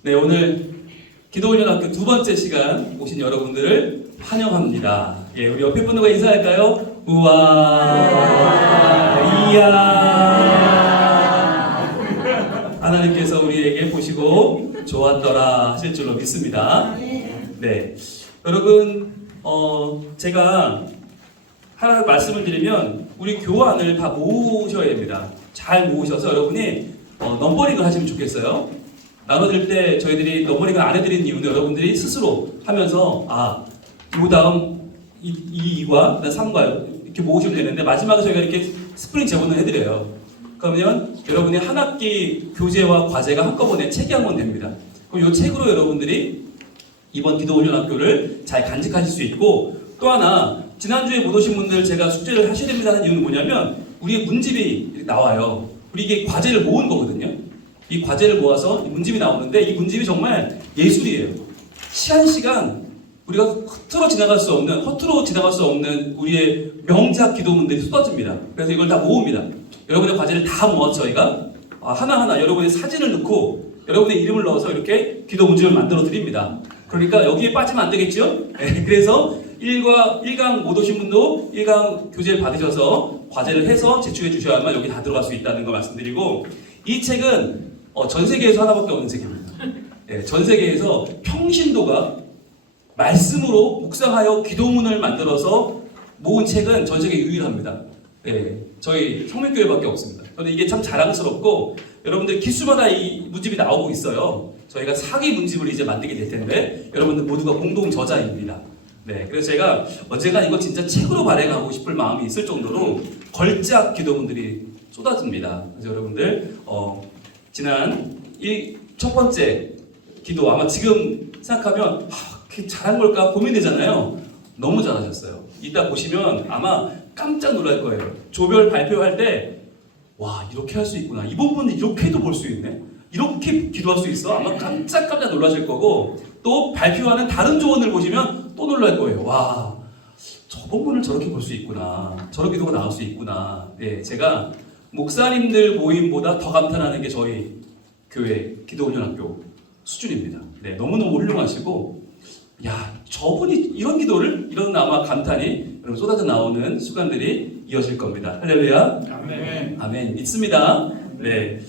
네, 오늘 기도훈련학교 두 번째 시간 오신 여러분들을 환영합니다. 예, 우리 옆에 분들과 인사할까요? 우와, 이야. 하나님께서 우리에게 보시고 좋았더라 하실 줄로 믿습니다. 네, 여러분, 제가 하나 말씀을 드리면 우리 교환을 다 모으셔야 됩니다. 잘 모으셔서 여러분이 넘버링을 하시면 좋겠어요. 나눠드릴 때 저희들이 넘버링을 안 해드리는 이유는 여러분들이 스스로 하면서 이 다음 2과 3과 이렇게 모으시면 되는데 마지막에 저희가 이렇게 스프링 제본을 해드려요. 그러면 여러분이 한 학기 교재와 과제가 한꺼번에 책이 한 권 됩니다. 그럼 이 책으로 여러분들이 이번 기도훈련학교를 잘 간직하실 수 있고, 또 하나 지난주에 못 오신 분들 제가 숙제를 하셔야 됩니다 하는 이유는 뭐냐면 우리의 문집이 나와요. 우리 이게 과제를 모은 거거든요. 이 과제를 모아서 문집이 나오는데 이 문집이 정말 예술이에요. 시간 우리가 허투루 지나갈 수 없는 우리의 명작 기도문들이 쏟아집니다. 그래서 이걸 다 모읍니다. 여러분의 과제를 다 모아서 저희가 하나하나 여러분의 사진을 넣고 여러분의 이름을 넣어서 이렇게 기도 문집을 만들어 드립니다. 그러니까 여기에 빠지면 안 되겠죠? 네, 그래서 1강 못 오신 분도 1강 교재를 받으셔서 과제를 해서 제출해 주셔야만 여기 다 들어갈 수 있다는 거 말씀드리고, 이 책은 전 세계에서 하나밖에 없는 책입니다. 네, 전 세계에서 평신도가 말씀으로 묵상하여 기도문을 만들어서 모은 책은 전 세계 유일합니다. 네, 저희 성민교회밖에 없습니다. 그런데 이게 참 자랑스럽고 여러분들 기수마다 이 문집이 나오고 있어요. 저희가 4기 문집을 이제 만들게 될 텐데 여러분들 모두가 공동 저자입니다. 네, 그래서 제가 언젠가 이거 진짜 책으로 발행하고 싶을 마음이 있을 정도로 걸작 기도문들이 쏟아집니다. 그래서 여러분들 지난 첫 번째 기도 아마 지금 생각하면 그게 잘한 걸까 고민되잖아요. 너무 잘하셨어요. 이따 보시면 아마 깜짝 놀랄 거예요. 조별 발표할 때 와, 이렇게 할 수 있구나. 이 부분은 이렇게도 볼 수 있네. 이렇게 기도할 수 있어. 아마 깜짝 놀라실 거고, 또 발표하는 다른 조언을 보시면 또 놀랄 거예요. 와, 저 부분을 저렇게 볼 수 있구나. 저런 기도가 나올 수 있구나. 네, 제가 목사님들 모임보다 더 감탄하는 게 저희 교회 기도훈련학교 수준입니다. 네, 너무너무 훌륭하시고, 야, 저분이 이런 기도를, 이런 아마 감탄이 여러분 쏟아져 나오는 순간들이 이어질 겁니다. 할렐루야. 아멘. 아멘. 믿습니다. 네.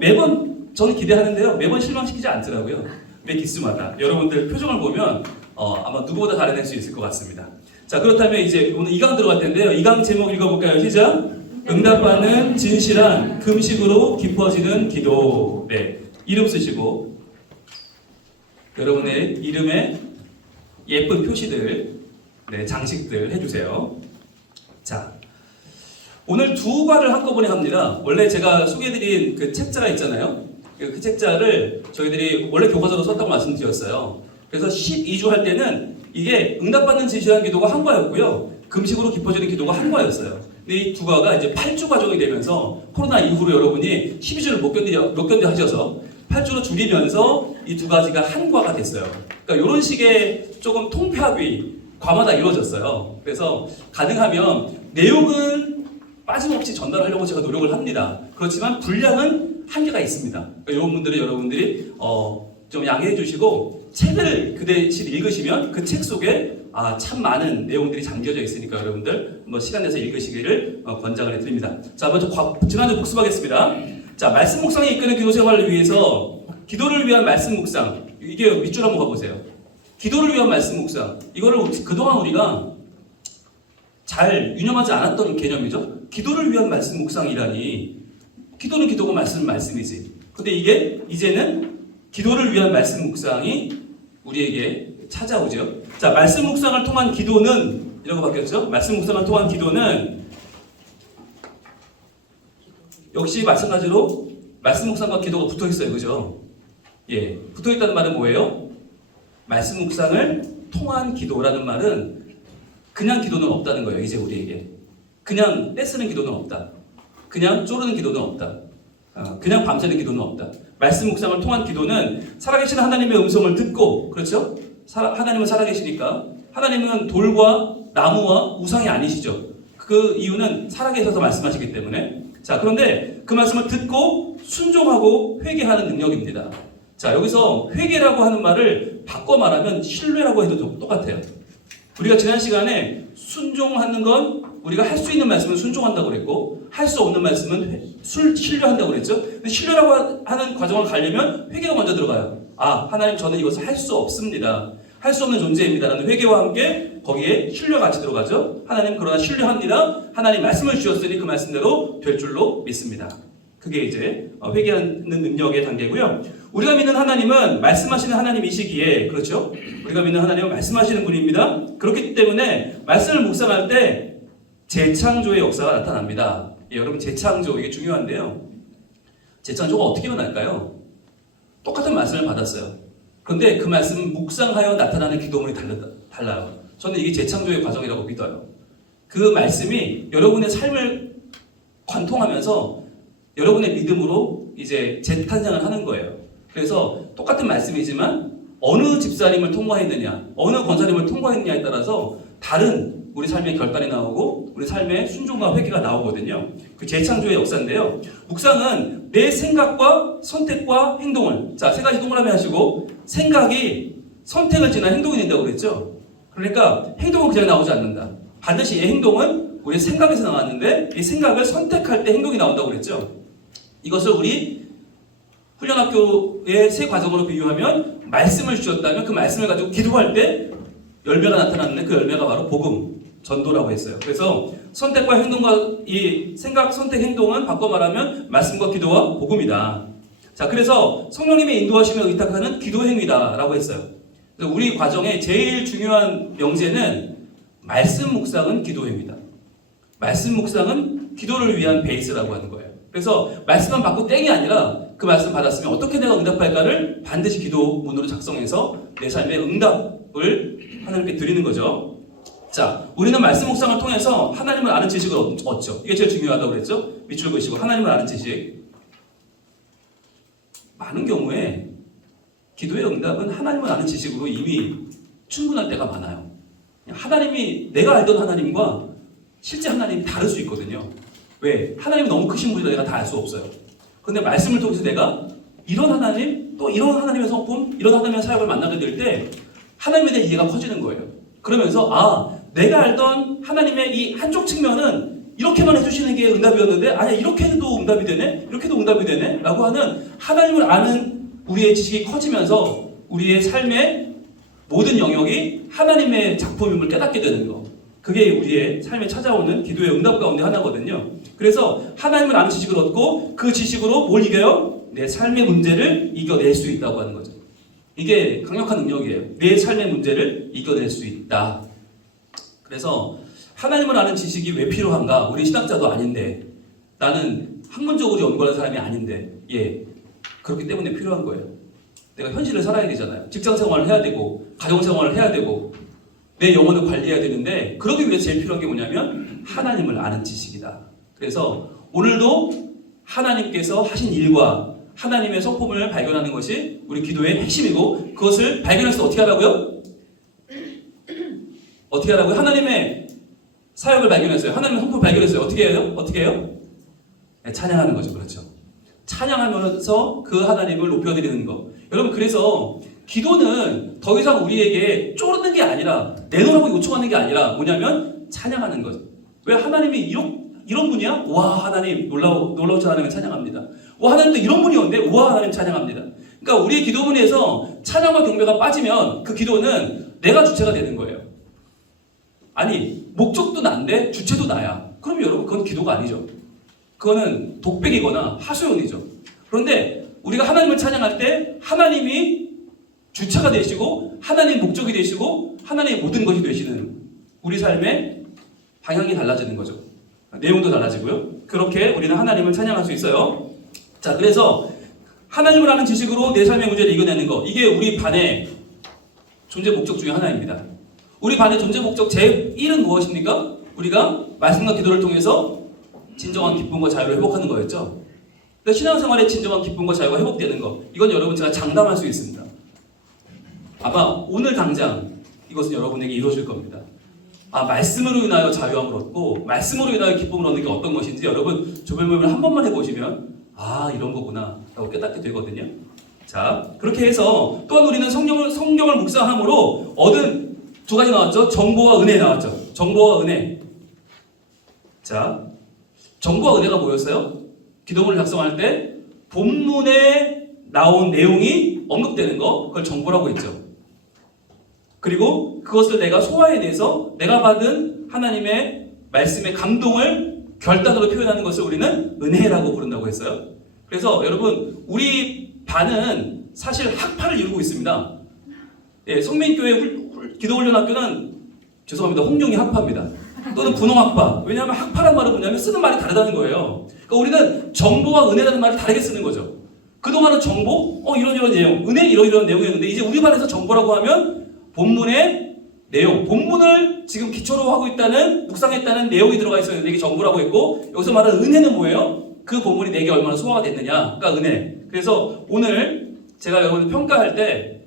매번 저는 기대하는데요. 매번 실망시키지 않더라고요. 매 기수마다. 여러분들 표정을 보면 아마 누구보다 잘해낼 수 있을 것 같습니다. 자, 그렇다면 이제 오늘 2강 들어갈 텐데요. 2강 제목 읽어볼까요? 시작. 응답받는 진실한 금식으로 깊어지는 기도. 네. 이름 쓰시고 여러분의 이름에 예쁜 표시들, 네, 장식들 해주세요. 자, 오늘 두 과를 한꺼번에 합니다. 원래 제가 소개해드린 그 책자가 있잖아요. 그 책자를 저희들이 원래 교과서로 썼다고 말씀드렸어요. 그래서 12주 할 때는 이게 응답받는 진실한 기도가 한 과였고요. 금식으로 깊어지는 기도가 한 과였어요. 근데 이 두 과가 이제 8주 과정이 되면서 코로나 이후로 여러분이 12주를 못 견뎌 하셔서 8주로 줄이면서 이 두 가지가 한 과가 됐어요. 그러니까 이런 식의 조금 통폐합이 과마다 이루어졌어요. 그래서 가능하면 내용은 빠짐없이 전달하려고 제가 노력을 합니다. 그렇지만 분량은 한계가 있습니다. 그러니까 이런 분들은 여러분들이 좀 양해해 주시고 책을 그 대신 읽으시면 그 책 속에 참 많은 내용들이 잠겨져 있으니까 여러분들 한번 시간 내서 읽으시기를 권장을 해드립니다. 자, 먼저 지난주 복습하겠습니다. 자, 말씀 묵상에 이끄는 기도 생활을 위해서 기도를 위한 말씀 묵상, 이게 밑줄 한번 가보세요. 기도를 위한 말씀 묵상, 이거를 그동안 우리가 잘 유념하지 않았던 개념이죠. 기도를 위한 말씀 묵상이라니, 기도는 기도고 말씀은 말씀이지. 근데 이게 이제는 기도를 위한 말씀 묵상이 우리에게 찾아오죠. 자, 말씀 묵상을 통한 기도는 이런 거 바뀌었죠. 말씀 묵상을 통한 기도는 역시 마찬가지로 말씀 묵상과 기도가 붙어 있어요. 그죠? 예, 붙어 있다는 말은 뭐예요? 말씀 묵상을 통한 기도라는 말은 그냥 기도는 없다는 거예요. 이제 우리에게 그냥 떼쓰는 기도는 없다. 그냥 쪼르는 기도는 없다. 그냥 밤새는 기도는 없다. 말씀 묵상을 통한 기도는 살아계신 하나님의 음성을 듣고, 그렇죠? 하나님은 살아계시니까 하나님은 돌과 나무와 우상이 아니시죠. 그 이유는 살아계셔서 말씀하시기 때문에. 자, 그런데 그 말씀을 듣고 순종하고 회개하는 능력입니다. 자, 여기서 회개라고 하는 말을 바꿔 말하면 신뢰라고 해도 똑같아요. 우리가 지난 시간에 순종하는 건 우리가 할 수 있는 말씀은 순종한다고 그랬고 할 수 없는 말씀은 신뢰한다고 그랬죠. 근데 신뢰라고 하는 과정을 가려면 회개가 먼저 들어가요. 아, 하나님 저는 이것을 할 수 없습니다. 할 수 없는 존재입니다. 라는 회개와 함께 거기에 신뢰가 같이 들어가죠. 하나님 그러나 신뢰합니다. 하나님 말씀을 주셨으니 그 말씀대로 될 줄로 믿습니다. 그게 이제 회개하는 능력의 단계고요. 우리가 믿는 하나님은 말씀하시는 하나님이시기에 그렇죠? 우리가 믿는 하나님은 말씀하시는 분입니다. 그렇기 때문에 말씀을 묵상할 때 재창조의 역사가 나타납니다. 예, 여러분 재창조 이게 중요한데요. 재창조가 어떻게 일어날까요? 똑같은 말씀을 받았어요. 그런데 그 말씀은 묵상하여 나타나는 기도문이 달라요. 저는 이게 재창조의 과정이라고 믿어요. 그 말씀이 여러분의 삶을 관통하면서 여러분의 믿음으로 이제 재탄생을 하는 거예요. 그래서 똑같은 말씀이지만 어느 집사님을 통과했느냐, 어느 권사님을 통과했느냐에 따라서 다른 우리 삶의 결단이 나오고 우리 삶의 순종과 회개가 나오거든요. 그 재창조의 역사인데요. 묵상은 내 생각과 선택과 행동을 세 가지 동그라미 하시고 생각이 선택을 지난 행동이 된다고 그랬죠. 그러니까 행동은 그냥 나오지 않는다. 반드시 이 행동은 우리 생각에서 나왔는데 이 생각을 선택할 때 행동이 나온다고 그랬죠. 이것을 우리 훈련학교의 세 과정으로 비유하면 말씀을 주셨다면 그 말씀을 가지고 기도할 때 열매가 나타나는데 그 열매가 바로 복음, 전도라고 했어요. 그래서 선택과 행동과 이 생각, 선택, 행동은 바꿔 말하면 말씀과 기도와 복음이다. 자, 그래서 성령님의 인도하심에 의탁하는 기도 행위다라고 했어요. 우리 과정의 제일 중요한 명제는 말씀 묵상은 기도 행위다. 말씀 묵상은 기도를 위한 베이스라고 하는 거예요. 그래서 말씀만 받고 땡이 아니라 그 말씀 받았으면 어떻게 내가 응답할까를 반드시 기도문으로 작성해서 내 삶의 응답을 하나님께 드리는 거죠. 자, 우리는 말씀 묵상을 통해서 하나님을 아는 지식을 얻죠. 이게 제일 중요하다고 그랬죠. 밑줄 그으시고 하나님을 아는 지식. 많은 경우에 기도의 응답은 하나님을 아는 지식으로 이미 충분할 때가 많아요. 하나님이 내가 알던 하나님과 실제 하나님이 다를 수 있거든요. 왜? 하나님이 너무 크신 분이라 내가 다 알 수 없어요. 그런데 말씀을 통해서 내가 이런 하나님, 또 이런 하나님의 성품, 이런 하나님의 사역을 만나게 될 때 하나님에 대한 이해가 커지는 거예요. 그러면서 내가 알던 하나님의 이 한쪽 측면은 이렇게만 해주시는 게 응답이었는데 아니야 이렇게도 응답이 되네? 이렇게도 응답이 되네? 라고 하는 하나님을 아는 우리의 지식이 커지면서 우리의 삶의 모든 영역이 하나님의 작품임을 깨닫게 되는 거. 그게 우리의 삶에 찾아오는 기도의 응답 가운데 하나거든요. 그래서 하나님을 아는 지식을 얻고 그 지식으로 뭘 이겨요? 내 삶의 문제를 이겨낼 수 있다고 하는 거죠. 이게 강력한 능력이에요. 내 삶의 문제를 이겨낼 수 있다. 그래서 하나님을 아는 지식이 왜 필요한가? 우리 신학자도 아닌데 나는 학문적으로 연구하는 사람이 아닌데 그렇기 때문에 필요한 거예요. 내가 현실을 살아야 되잖아요. 직장 생활을 해야 되고 가정 생활을 해야 되고 내 영혼을 관리해야 되는데 그러기 위해서 제일 필요한 게 뭐냐면 하나님을 아는 지식이다. 그래서 오늘도 하나님께서 하신 일과 하나님의 성품을 발견하는 것이 우리 기도의 핵심이고 그것을 발견해서 어떻게 하라고요? 어떻게 하라고요? 하나님의 사역을 발견했어요. 하나님의 성품을 발견했어요. 어떻게 해요? 어떻게 해요? 찬양하는 거죠. 그렇죠. 찬양하면서 그 하나님을 높여드리는 거. 여러분 그래서 기도는 더 이상 우리에게 쪼르는 게 아니라 내놓으라고 요청하는 게 아니라 뭐냐면 찬양하는 거죠. 왜 하나님이 이런 분이야? 와 하나님 놀라우신 하나님을 찬양합니다. 와 하나님도 이런 분이었는데 와 하나님 찬양합니다. 그러니까 우리의 기도문에서 찬양과 경배가 빠지면 그 기도는 내가 주체가 되는 거예요. 아니 목적도 난데 주체도 나야. 그럼 여러분 그건 기도가 아니죠. 그거는 독백이거나 하소연이죠. 그런데 우리가 하나님을 찬양할 때 하나님이 주체가 되시고 하나님의 목적이 되시고 하나님의 모든 것이 되시는 우리 삶의 방향이 달라지는 거죠. 내용도 달라지고요. 그렇게 우리는 하나님을 찬양할 수 있어요. 자, 그래서 하나님을 아는 지식으로 내 삶의 문제를 이겨내는 거. 이게 우리 반의 존재 목적 중에 하나입니다. 우리 반의 존재 목적 제1은 무엇입니까? 우리가 말씀과 기도를 통해서 진정한 기쁨과 자유를 회복하는 거였죠. 신앙생활의 진정한 기쁨과 자유가 회복되는 거. 이건 여러분 제가 장담할 수 있습니다. 아마 오늘 당장 이것은 여러분에게 이루어질 겁니다. 말씀으로 인하여 자유함을 얻고 말씀으로 인하여 기쁨을 얻는 게 어떤 것인지 여러분 조별모임을 한 번만 해보시면 이런 거구나 라고 깨닫게 되거든요. 자, 그렇게 해서 또한 우리는 성경을 묵상함으로 얻은 두 가지 나왔죠. 정보와 은혜 나왔죠. 정보와 은혜. 자, 정보와 은혜가 뭐였어요? 기도문을 작성할 때 본문에 나온 내용이 언급되는 거, 그걸 정보라고 했죠. 그리고 그것을 내가 소화해내서 내가 받은 하나님의 말씀의 감동을 결단으로 표현하는 것을 우리는 은혜라고 부른다고 했어요. 그래서 여러분, 우리 반은 사실 학파를 이루고 있습니다. 예, 성민교회 기도훈련학교는 죄송합니다. 홍룡이 학파입니다. 또는 분홍학파. 왜냐하면 학파란 말은 뭐냐면 쓰는 말이 다르다는 거예요. 그러니까 우리는 정보와 은혜라는 말을 다르게 쓰는 거죠. 그동안은 정보, 이런 내용, 은혜 이런 내용이었는데 이제 우리 반에서 정보라고 하면 본문의 내용, 본문을 지금 기초로 하고 있다는, 묵상했다는 내용이 들어가 있어요. 이게 정보라고 했고, 여기서 말하는 은혜는 뭐예요? 그 본문이 내게 얼마나 소화가 됐느냐. 그러니까 은혜. 그래서 오늘 제가 여러분을 평가할 때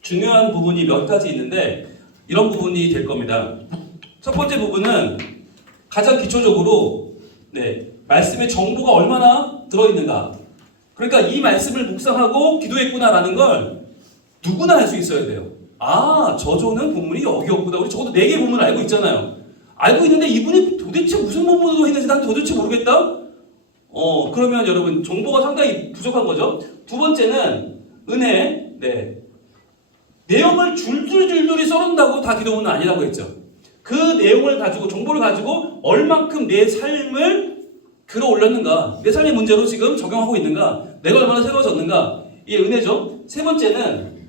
중요한 부분이 몇 가지 있는데 이런 부분이 될 겁니다. 첫 번째 부분은 가장 기초적으로 말씀의 정보가 얼마나 들어있는가. 그러니까 이 말씀을 묵상하고 기도했구나라는 걸 누구나 알 수 있어야 돼요. 아, 저조는 본문이 여기였구나. 우리 적어도 4개의 본문을 알고 있잖아요. 알고 있는데 이분이 도대체 무슨 본문으로 했는지 난 도대체 모르겠다? 그러면 여러분 정보가 상당히 부족한 거죠. 두 번째는 은혜. 내용을 줄줄줄줄이 써놓는다고 다 기도문은 아니라고 했죠. 그 내용을 가지고, 정보를 가지고 얼만큼 내 삶을 들어 올렸는가, 내 삶의 문제로 지금 적용하고 있는가, 내가 얼마나 새로워졌는가, 이게 은혜죠. 세 번째는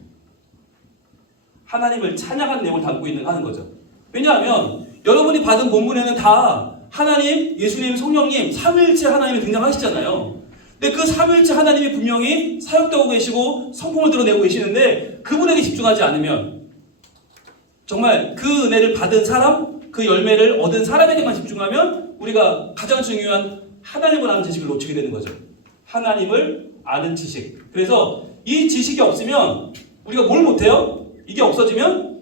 하나님을 찬양한 내용을 담고 있는가 하는 거죠. 왜냐하면 여러분이 받은 본문에는 다 하나님, 예수님, 성령님, 삼위일체 하나님이 등장하시잖아요. 근데 그 삼위일체 하나님이 분명히 사역되고 계시고 성품을 드러내고 계시는데 그분에게 집중하지 않으면, 정말 그 은혜를 받은 사람, 그 열매를 얻은 사람에게만 집중하면 우리가 가장 중요한 하나님을 아는 지식을 놓치게 되는 거죠. 하나님을 아는 지식. 그래서 이 지식이 없으면 우리가 뭘 못해요? 이게 없어지면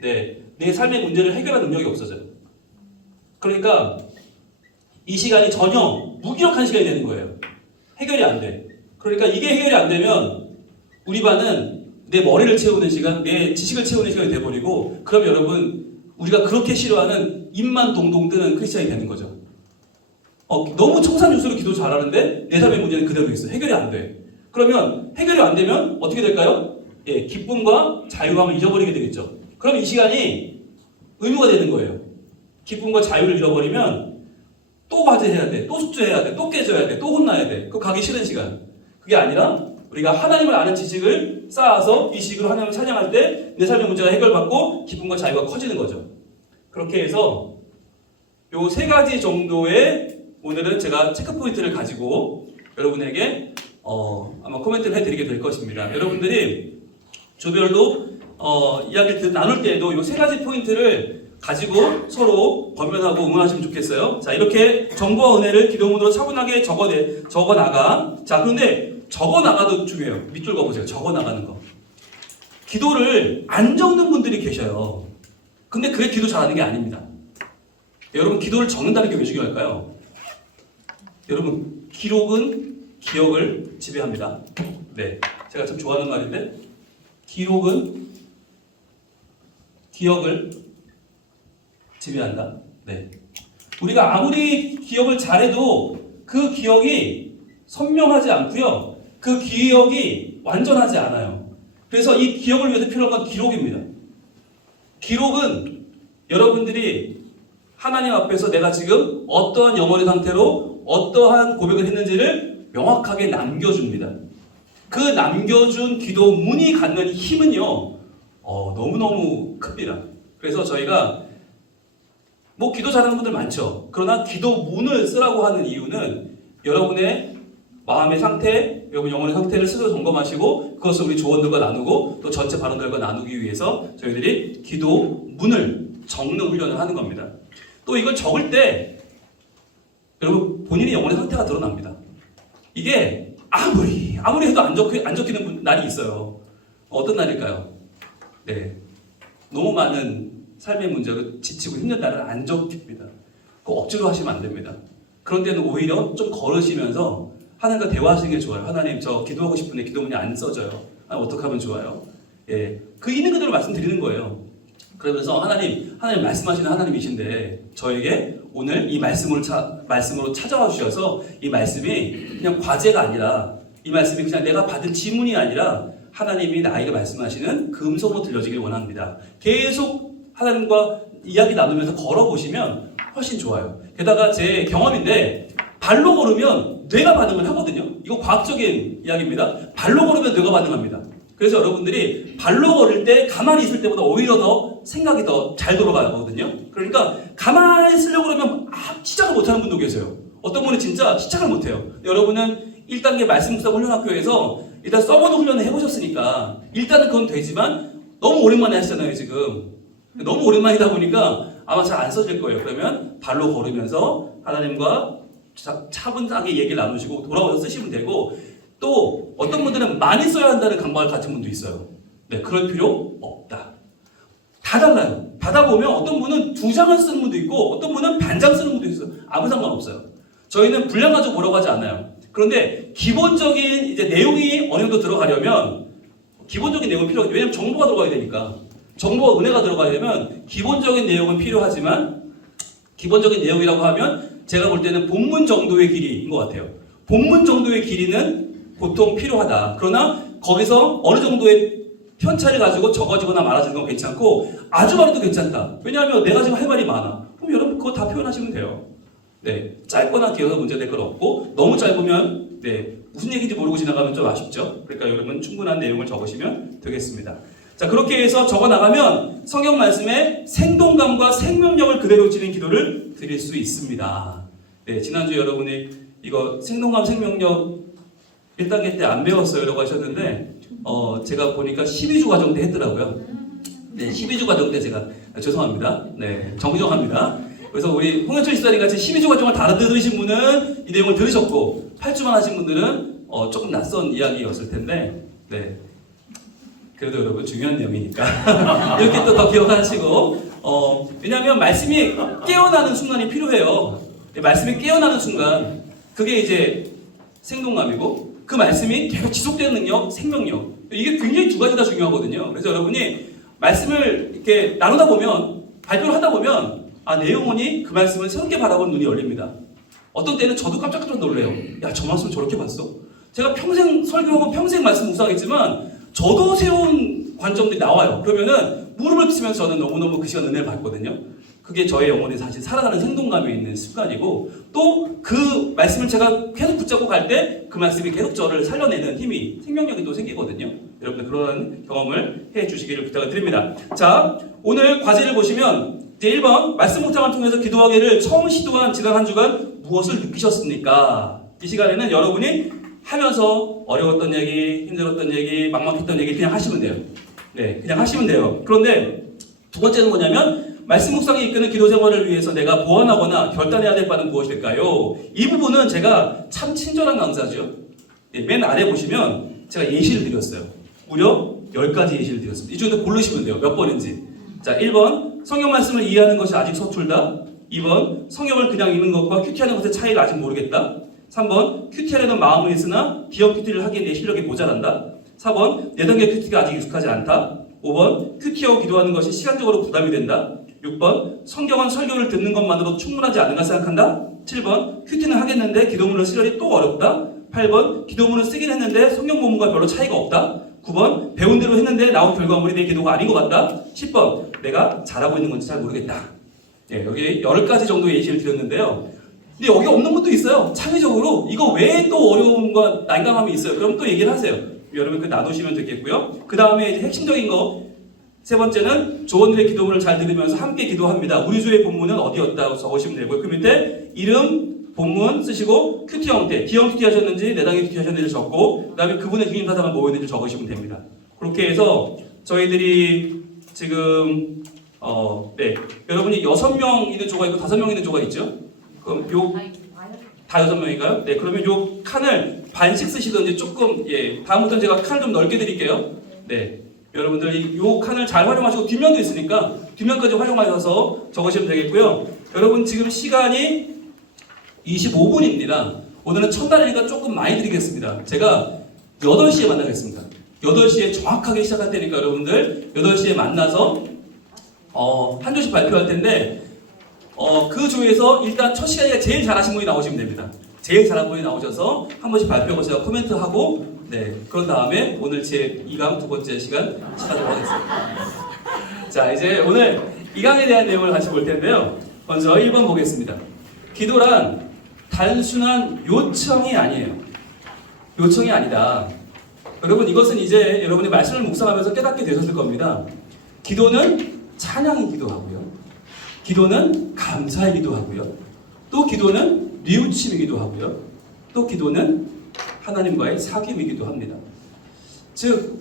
내 삶의 문제를 해결할 능력이 없어져요. 그러니까 이 시간이 전혀 무기력한 시간이 되는 거예요. 해결이 안 돼. 그러니까 이게 해결이 안 되면 우리 반은 내 머리를 채우는 시간, 내 지식을 채우는 시간이 돼버리고, 그럼 여러분, 우리가 그렇게 싫어하는 입만 동동 뜨는 크리스찬이 되는 거죠. 너무 청산유수로 기도 잘하는데 내 삶의 문제는 그대로 있어. 해결이 안 돼. 그러면 해결이 안 되면 어떻게 될까요? 기쁨과 자유함을 잊어버리게 되겠죠. 그럼 이 시간이 의무가 되는 거예요. 기쁨과 자유를 잃어버리면 또 과제해야 돼, 또 숙제해야 돼, 또 깨져야 돼, 또 혼나야 돼. 그거 가기 싫은 시간. 그게 아니라 우리가 하나님을 아는 지식을 쌓아서 이 지식으로 하나님을 찬양할 때 내 삶의 문제가 해결받고 기쁨과 자유가 커지는 거죠. 그렇게 해서 요 3가지 정도의 오늘은 제가 체크포인트를 가지고 여러분에게 아마 코멘트를 해드리게 될 것입니다. 여러분들이 조별로 이야기를 나눌 때에도 요 3가지 포인트를 가지고 서로 권면하고 응원하시면 좋겠어요. 자, 이렇게 정보와 은혜를 기도문으로 차분하게 적어나가. 자, 그런데 적어나가도 중요해요. 밑줄 그어보세요. 적어나가는 거. 기도를 안 적는 분들이 계셔요. 근데 그게 기도 잘하는 게 아닙니다. 여러분, 기도를 적는다는 게 왜 중요할까요? 여러분, 기록은 기억을 지배합니다. 제가 참 좋아하는 말인데, 기록은 기억을 지배한다. 우리가 아무리 기억을 잘해도 그 기억이 선명하지 않고요. 그 기억이 완전하지 않아요. 그래서 이 기억을 위해서 필요한 건 기록입니다. 기록은 여러분들이 하나님 앞에서 내가 지금 어떠한 영혼의 상태로 어떠한 고백을 했는지를 명확하게 남겨줍니다. 그 남겨준 기도문이 갖는 힘은요, 너무너무 큽니다. 그래서 저희가 기도 잘하는 분들 많죠. 그러나 기도문을 쓰라고 하는 이유는 여러분의 마음의 상태, 여러분 영혼의 상태를 스스로 점검하시고 그것을 우리 조원들과 나누고 또 전체 발언들과 나누기 위해서 저희들이 기도문을 적는 훈련을 하는 겁니다. 또 이걸 적을 때 여러분 본인의 영혼의 상태가 드러납니다. 이게 아무리 해도 안 적히는 날이 있어요. 어떤 날일까요? 너무 많은 삶의 문제로 지치고 힘든 날은 안 적힙니다. 그거 억지로 하시면 안 됩니다. 그런 때는 오히려 좀 걸으시면서 하나님과 대화하시는 게 좋아요. 하나님 저 기도하고 싶은데 기도문이 안 써져요. 어떻게 하면 좋아요? 예, 그 있는 그대로 말씀드리는 거예요. 그러면서 하나님 말씀하시는 하나님이신데 저에게 오늘 이 말씀으로 찾아와 주셔서 이 말씀이 그냥 과제가 아니라 이 말씀이 그냥 내가 받은 지문이 아니라 하나님이 나에게 말씀하시는 그 음성으로 들려지길 원합니다. 계속 하나님과 이야기 나누면서 걸어보시면 훨씬 좋아요. 게다가 제 경험인데 발로 걸으면 뇌가 반응을 하거든요. 이거 과학적인 이야기입니다. 발로 걸으면 뇌가 반응합니다. 그래서 여러분들이 발로 걸을 때 가만히 있을 때보다 오히려 더 생각이 더 잘 돌아가거든요. 그러니까 가만히 있으려고 그러면 시작을 못하는 분도 계세요. 어떤 분은 진짜 시작을 못해요. 여러분은 1단계 말씀 묵상 훈련학교에서 일단 서버도 훈련을 해보셨으니까 일단은 그건 되지만 너무 오랜만에 하시잖아요 지금. 너무 오랜만이다 보니까 아마 잘 안 써질 거예요. 그러면 발로 걸으면서 하나님과 차분하게 얘기를 나누시고 돌아와서 쓰시면 되고, 또 어떤 분들은 많이 써야 한다는 강박을 가진 분도 있어요. 네, 그럴 필요 없다. 다 달라요. 받아보면 어떤 분은 2장을 쓰는 분도 있고 어떤 분은 반장 쓰는 분도 있어요. 아무 상관없어요. 저희는 분량 가지고 뭐라고 하지 않아요. 그런데 기본적인 이제 내용이 어느 정도 들어가려면 기본적인 내용은 필요하죠. 왜냐하면 정보가 들어가야 되니까. 정보와 은혜가 들어가야 되면 기본적인 내용은 필요하지만, 기본적인 내용이라고 하면 제가 볼 때는 본문 정도의 길이인 것 같아요. 본문 정도의 길이는 보통 필요하다. 그러나 거기서 어느 정도의 편차를 가지고 적어지거나 많아지는 건 괜찮고 아주 많아도 괜찮다. 왜냐하면 내가 지금 할 말이 많아. 그럼 여러분 그거 다 표현하시면 돼요. 네, 짧거나 길어서 문제될 건 없고 너무 짧으면 무슨 얘기인지 모르고 지나가면 좀 아쉽죠. 그러니까 여러분 충분한 내용을 적으시면 되겠습니다. 자, 그렇게 해서 적어 나가면 성경 말씀에 생동감과 생명력을 그대로 지닌 기도를 드릴 수 있습니다. 네, 지난주 여러분이 이거 생동감 생명력 1단계 때 안 배웠어요 라고 하셨는데 제가 보니까 12주 과정 때 했더라고요. 네, 12주 과정 때 제가 죄송합니다. 네, 정정합니다. 그래서 우리 홍현철 집사님 같이 12주 과정을 다 들으신 분은 이 내용을 들으셨고 8주만 하신 분들은 조금 낯선 이야기였을 텐데, 네, 그래도 여러분 중요한 내용이니까 이렇게 또 더 기억하시고, 왜냐하면 말씀이 깨어나는 순간이 필요해요. 말씀이 깨어나는 순간 그게 이제 생동감이고, 그 말씀이 계속 지속되는 능력, 생명력, 이게 굉장히 두 가지 다 중요하거든요. 그래서 여러분이 말씀을 이렇게 나누다 보면, 발표를 하다 보면 내 영혼이 그 말씀을 새롭게 바라보는 눈이 열립니다. 어떤 때는 저도 깜짝깜짝 놀래요. 야, 저 말씀 저렇게 봤어? 제가 평생 설교하고 평생 말씀 묵상했지만 저도 새로운 관점들이 나와요. 그러면은 무릎을 치면서 저는 너무너무 그 시간 은혜를 받거든요. 그게 저의 영혼이 사실 살아가는 생동감이 있는 습관이고, 또 그 말씀을 제가 계속 붙잡고 갈 때 그 말씀이 계속 저를 살려내는 힘이, 생명력이 또 생기거든요. 여러분들 그런 경험을 해 주시기를 부탁을 드립니다. 자, 오늘 과제를 보시면 이제 1번 말씀 묵상을 통해서 기도하기를 처음 시도한 지난 한 주간 무엇을 느끼셨습니까? 이 시간에는 여러분이 하면서 어려웠던 얘기, 힘들었던 얘기, 막막했던 얘기 그냥 하시면 돼요. 네, 그냥 하시면 돼요. 그런데 두 번째는 뭐냐면, 말씀 묵상이 이끄는 기도 생활을 위해서 내가 보완하거나 결단해야 될 바는 무엇일까요? 이 부분은 제가 참 친절한 강사죠. 맨 아래 보시면 제가 예시를 드렸어요. 무려 10가지 예시를 드렸습니다. 이 중에서 고르시면 돼요. 몇 번인지. 자, 1번 성경 말씀을 이해하는 것이 아직 서툴다. 2번 성경을 그냥 읽는 것과 큐티하는 것의 차이를 아직 모르겠다. 3번 큐티하려는 마음은 있으나 기업 큐티를 하기에 내 실력이 모자란다. 4번 내 단계 큐티가 아직 익숙하지 않다. 5번 큐티하고 기도하는 것이 시간적으로 부담이 된다. 6번 성경은 설교를 듣는 것만으로 충분하지 않은가 생각한다. 7번 큐티는 하겠는데 기도문을 쓰려니 또 어렵다. 8번 기도문을 쓰긴 했는데 성경 본문과 별로 차이가 없다. 9번 배운 대로 했는데 나온 결과물이 내 기도가 아닌 것 같다. 10번 내가 잘하고 있는 건지 잘 모르겠다. 네, 여기 10가지 정도의 예시를 드렸는데요. 근데 여기 없는 것도 있어요. 창의적으로 이거 왜 또 어려움과 난감함이 있어요? 그럼 또 얘기를 하세요. 여러분 그 나누시면 되겠고요. 그 다음에 이제 핵심적인 거, 세 번째는 조언들의 기도문을 잘 들으면서 함께 기도합니다. 우리 주의 본문은 어디였다고 적으시면 되고요. 그 밑에 이름, 본문 쓰시고 큐티 형태, D형 큐티 하셨는지 내당의 큐티 하셨는지 적고, 그 다음에 그분의 주님 사상을 뭐 있는지 적으시면 됩니다. 그렇게 해서 저희들이 지금 여러분이 6명 있는 조가 있고 5명 있는 조가 있죠? 그럼 다 6명인가요? 네, 그러면 요 칸을 반씩 쓰시든지 조금, 다음부터는 제가 칸을 좀 넓게 드릴게요. 네. 여러분들 요 칸을 잘 활용하시고, 뒷면도 있으니까 뒷면까지 활용하셔서 적으시면 되겠고요. 여러분 지금 시간이 25분입니다. 오늘은 첫날이니까 조금 많이 드리겠습니다. 제가 8시에 만나겠습니다. 8시에 정확하게 시작할 테니까 여러분들 8시에 만나서 한 조씩 발표할 텐데 그 조에서 일단 첫 시간에 제일 잘하신 분이 나오시면 됩니다. 제일 잘한 분이 나오셔서 한 번씩 발표하고 제가 코멘트하고 그런 다음에 오늘 제 2강 두 번째 시간 시작하도록 하겠습니다. 자, 이제 오늘 2강에 대한 내용을 같이 볼 텐데요. 먼저 1번 보겠습니다. 기도란 단순한 요청이 아니에요. 요청이 아니다. 여러분, 이것은 이제 여러분이 말씀을 묵상하면서 깨닫게 되셨을 겁니다. 기도는 찬양이기도 하고요. 기도는 감사이기도 하고요. 또 기도는 뉘우침이기도 하고요. 또 기도는 하나님과의 사귐이기도 합니다. 즉,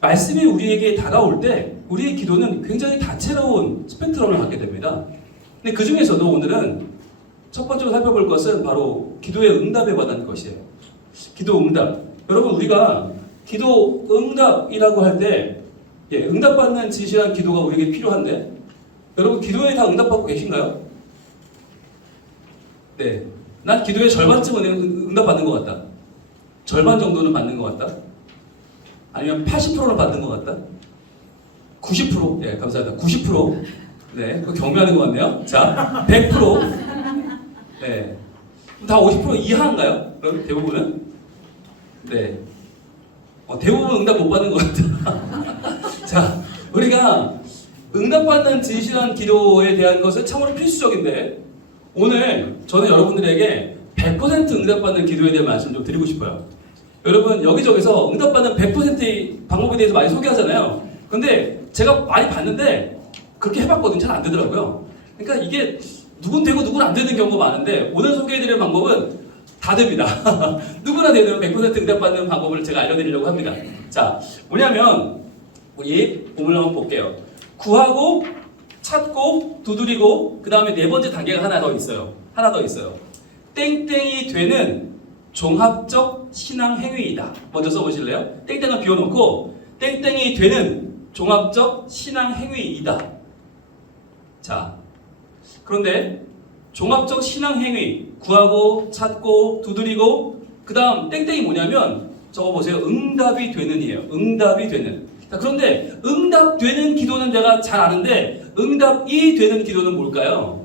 말씀이 우리에게 다가올 때 우리의 기도는 굉장히 다채로운 스펙트럼을 갖게 됩니다. 근데 그 중에서도 오늘은 첫 번째로 살펴볼 것은 바로 기도의 응답에 관한 것이에요. 기도 응답. 여러분, 우리가 기도 응답이라고 할 때 응답받는 진실한 기도가 우리에게 필요한데 여러분, 기도에 다 응답받고 계신가요? 네. 난 기도의 절반쯤은 응답받는 것 같다. 절반 정도는 받는 것 같다. 아니면 80%는 받는 것 같다. 90%. 네, 감사합니다. 90%. 네, 그거 경매하는 것 같네요. 자, 100%. 네. 다 50% 이하인가요? 그럼 대부분은? 네. 대부분 응답 못 받는 것 같다. 자, 우리가 응답받는 진실한 기도에 대한 것은 참으로 필수적인데 오늘 저는 여러분들에게 100% 응답받는 기도에 대한 말씀 좀 드리고 싶어요. 여러분, 여기저기서 응답받는 100%의 방법에 대해서 많이 소개하잖아요. 근데 제가 많이 봤는데 그렇게 해봤거든요. 잘 안 되더라고요. 그러니까 이게 누군 되고 누군 안 되는 경우가 많은데 오늘 소개해드릴 방법은 다 됩니다. 누구나 되는 100% 응답받는 방법을 제가 알려드리려고 합니다. 자, 뭐냐면 우리 본문을 한번 볼게요. 구하고 찾고 두드리고 그 다음에 네 번째 단계가 하나 더 있어요. 하나 더 있어요. 땡땡이 되는 종합적 신앙 행위이다. 먼저 써보실래요? 땡땡을 비워놓고 땡땡이 되는 종합적 신앙 행위이다. 자, 그런데 종합적 신앙 행위, 구하고 찾고 두드리고 그 다음 땡땡이 뭐냐면 저거 보세요. 응답이 되는이에요. 응답이 되는. 자, 그런데 응답되는 기도는 내가 잘 아는데 응답이 되는 기도는 뭘까요?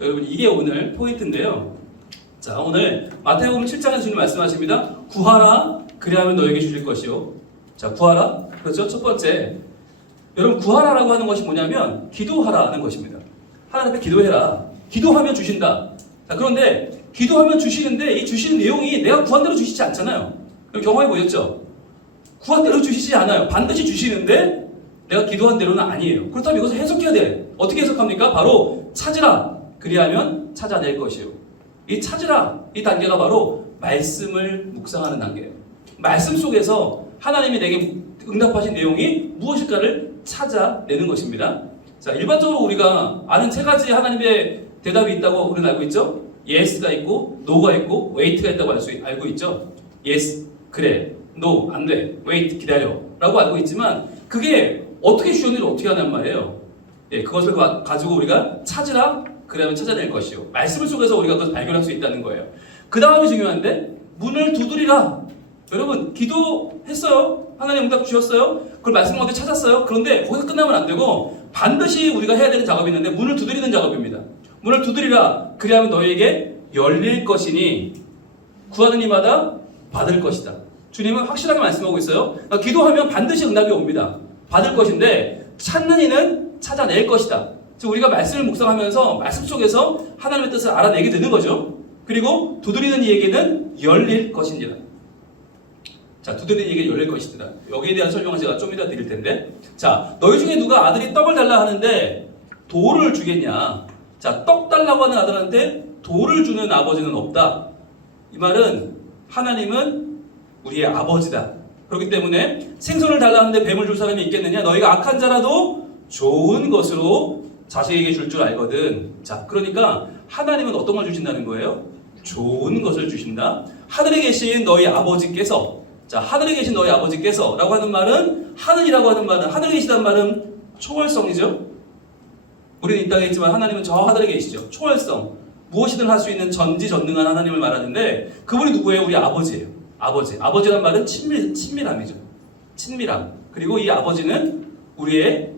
여러분, 이게 오늘 포인트인데요. 자, 오늘 마태복음 7장에서 주님 말씀하십니다. 구하라, 그리하면 너에게 주실 것이요. 자, 구하라. 그렇죠? 첫 번째, 여러분, 구하라라고 하는 것이 뭐냐면 기도하라는 것입니다. 하나님 앞에 기도해라. 기도하면 주신다. 자, 그런데 기도하면 주시는데 이 주시는 내용이 내가 구한 대로 주시지 않잖아요. 경험해 보셨죠? 구한 대로 주시지 않아요. 반드시 주시는데 내가 기도한 대로는 아니에요. 그렇다면 이것을 해석해야 돼. 어떻게 해석합니까? 바로 찾으라. 그리하면 찾아낼 것이요. 이 찾으라. 이 단계가 바로 말씀을 묵상하는 단계예요. 말씀 속에서 하나님이 내게 응답하신 내용이 무엇일까를 찾아내는 것입니다. 자, 일반적으로 우리가 아는 세 가지 하나님의 대답이 있다고 우리는 알고 있죠? Yes가 있고, No가 있고, Wait가 있다고 알고 있죠? Yes, 그래. No, 안 돼. Wait, 기다려. 라고 알고 있지만 그게 어떻게 주셨는지 어떻게 하냔 말이에요. 그것을 가지고 우리가 찾으라, 그러면 찾아낼 것이요. 말씀 속에서 우리가 그것을 발견할 수 있다는 거예요. 그 다음이 중요한데 문을 두드리라. 여러분, 기도했어요. 하나님 응답 주셨어요. 그걸 말씀 가운데 찾았어요. 그런데 거기서 끝나면 안 되고 반드시 우리가 해야 되는 작업이 있는데 문을 두드리는 작업입니다. 문을 두드리라. 그리하면 너에게 열릴 것이니 구하는 이마다 받을 것이다. 주님은 확실하게 말씀하고 있어요. 기도하면 반드시 응답이 옵니다. 받을 것인데 찾는 이는 찾아낼 것이다. 즉 우리가 말씀을 묵상하면서 말씀 속에서 하나님의 뜻을 알아내게 되는 거죠. 그리고 두드리는 이에게는 열릴 것이니라. 자, 두드리는 이에게 열릴 것이다. 여기에 대한 설명을 제가 좀 이따 드릴 텐데, 자, 너희 중에 누가 아들이 떡을 달라 하는데 돌을 주겠냐? 자, 떡 달라고 하는 아들한테 돌을 주는 아버지는 없다. 이 말은 하나님은 우리의 아버지다. 그렇기 때문에 생선을 달라 하는데 뱀을 줄 사람이 있겠느냐? 너희가 악한 자라도 좋은 것으로 자식에게 줄 줄 알거든. 자, 그러니까 하나님은 어떤 걸 주신다는 거예요? 좋은 것을 주신다. 하늘에 계신 너희 아버지께서, 자, 하늘에 계신 너희 아버지께서 라고 하는 말은, 하늘이라고 하는 말은, 하늘에 계시다는 말은 초월성이죠. 우리는 이 땅에 있지만 하나님은 저 하늘에 계시죠. 초월성. 무엇이든 할 수 있는 전지전능한 하나님을 말하는데 그분이 누구예요? 우리 아버지예요. 아버지란 말은 친밀함이죠. 친밀함. 그리고 이 아버지는 우리의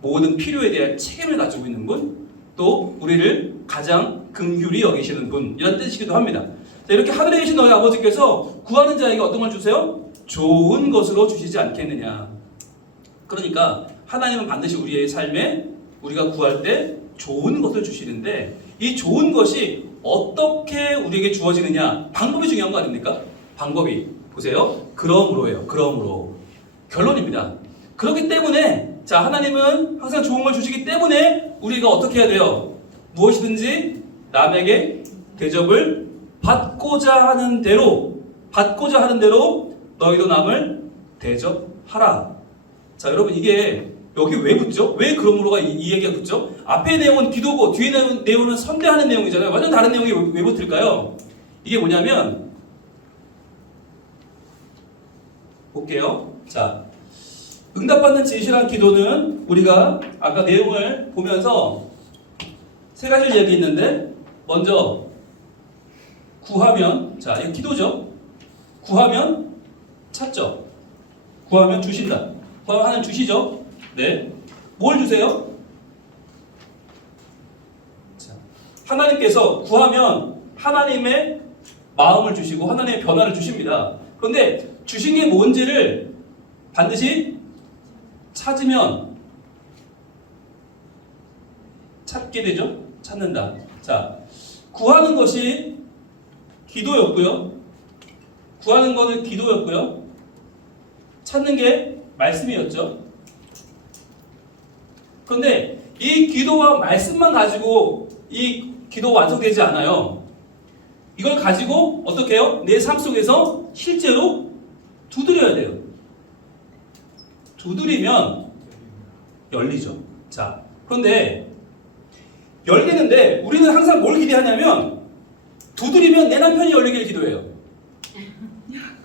모든 필요에 대한 책임을 가지고 있는 분, 또 우리를 가장 긍휼히 여기시는 분, 이런 뜻이기도 합니다. 자, 이렇게 하늘에 계신 너희 아버지께서 구하는 자에게 어떤 걸 주세요? 좋은 것으로 주시지 않겠느냐. 그러니까 하나님은 반드시 우리의 삶에 우리가 구할 때 좋은 것을 주시는데 이 좋은 것이 어떻게 우리에게 주어지느냐, 방법이 중요한 거 아닙니까? 방법이 보세요. 그러므로예요. 그러므로 결론입니다. 그렇기 때문에 자, 하나님은 항상 좋은 걸 주시기 때문에 우리가 어떻게 해야 돼요? 무엇이든지 남에게 대접을 받고자 하는 대로 너희도 남을 대접하라. 자, 여러분 이게 여기 왜 붙죠? 왜 그러므로가 이 얘기가 붙죠? 앞에 내용은 기도고 뒤에 내용은 선대하는 내용이잖아요. 완전 다른 내용이 왜 붙을까요? 이게 뭐냐면 볼게요. 자, 응답받는 진실한 기도는 우리가 아까 내용을 보면서 세 가지를 얘기했는데 먼저 구하면, 자, 이거 기도죠. 구하면 찾죠. 구하면 주신다. 구하면 하나님 주시죠. 네. 뭘 주세요? 자, 하나님께서 구하면 하나님의 마음을 주시고 하나님의 변화를 주십니다. 그런데 주신 게 뭔지를 반드시 찾으면 찾게 되죠. 찾는다. 자, 구하는 것이 기도였고요. 구하는 것은 기도였고요. 찾는 게 말씀이었죠. 그런데 이 기도와 말씀만 가지고 이 기도가 완성되지 않아요. 이걸 가지고 어떻게 해요? 내 삶 속에서 실제로 두드려야 돼요. 두드리면 열리죠. 자, 그런데 열리는데 우리는 항상 뭘 기대하냐면 두드리면 내 남편이 열리길 기도해요.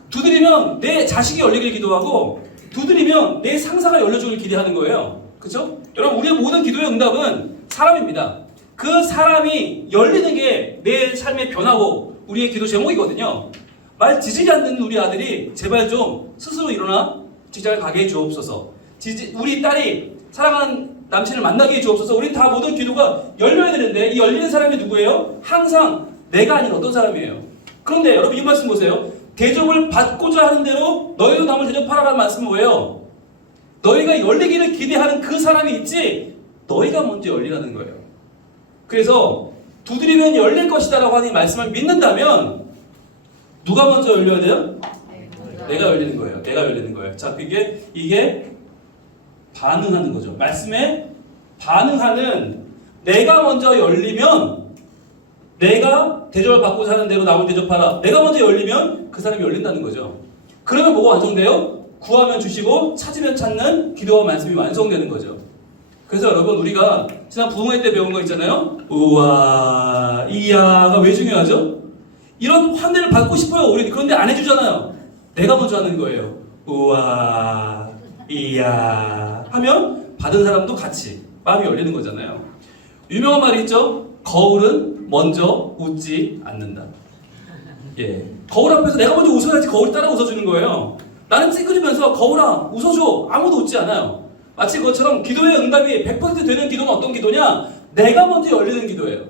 두드리면 내 자식이 열리길 기도하고 두드리면 내 상사가 열려주길 기대하는 거예요. 그렇죠? 여러분 우리의 모든 기도의 응답은 사람입니다. 그 사람이 열리는 게 내 삶의 변화고 우리의 기도 제목이거든요. 말 지지지 않는 우리 아들이 제발 좀 스스로 일어나 직장을 가게 해주옵소서. 우리 딸이 사랑하는 남친을 만나게 해주옵소서. 우린 다 모든 기도가 열려야 되는데 이 열리는 사람이 누구예요? 항상 내가 아닌 어떤 사람이에요. 그런데 여러분 이 말씀 보세요. 대접을 받고자 하는 대로 너희도 남을 대접하라는 말씀은 뭐예요? 너희가 열리기를 기대하는 그 사람이 있지 너희가 먼저 열리라는 거예요. 그래서 두드리면 열릴 것이다 라고 하는 이 말씀을 믿는다면 누가 먼저 열려야 돼요? 내가 열리는 거예요. 내가 열리는 거예요. 자, 이게 반응하는 거죠. 말씀에 반응하는 내가 먼저 열리면 내가 대접을 받고자 하는 대로 남을 대접하라. 내가 먼저 열리면 그 사람이 열린다는 거죠. 그러면 뭐가 완성돼요? 구하면 주시고 찾으면 찾는 기도와 말씀이 완성되는 거죠. 그래서 여러분 우리가 지난 부흥회 때 배운 거 있잖아요. 우와 이야가 왜 중요하죠? 이런 환대를 받고 싶어요. 우리 그런데 안 해주잖아요. 내가 먼저 하는 거예요. 우와 이야 하면 받은 사람도 같이 마음이 열리는 거잖아요. 유명한 말이 있죠. 거울은 먼저 웃지 않는다. 예, 거울 앞에서 내가 먼저 웃어야지 거울이 따라 웃어주는 거예요. 나는 찌그리면서 거울아 웃어줘. 아무도 웃지 않아요. 마치 그것처럼 기도의 응답이 100% 되는 기도는 어떤 기도냐? 내가 먼저 열리는 기도예요.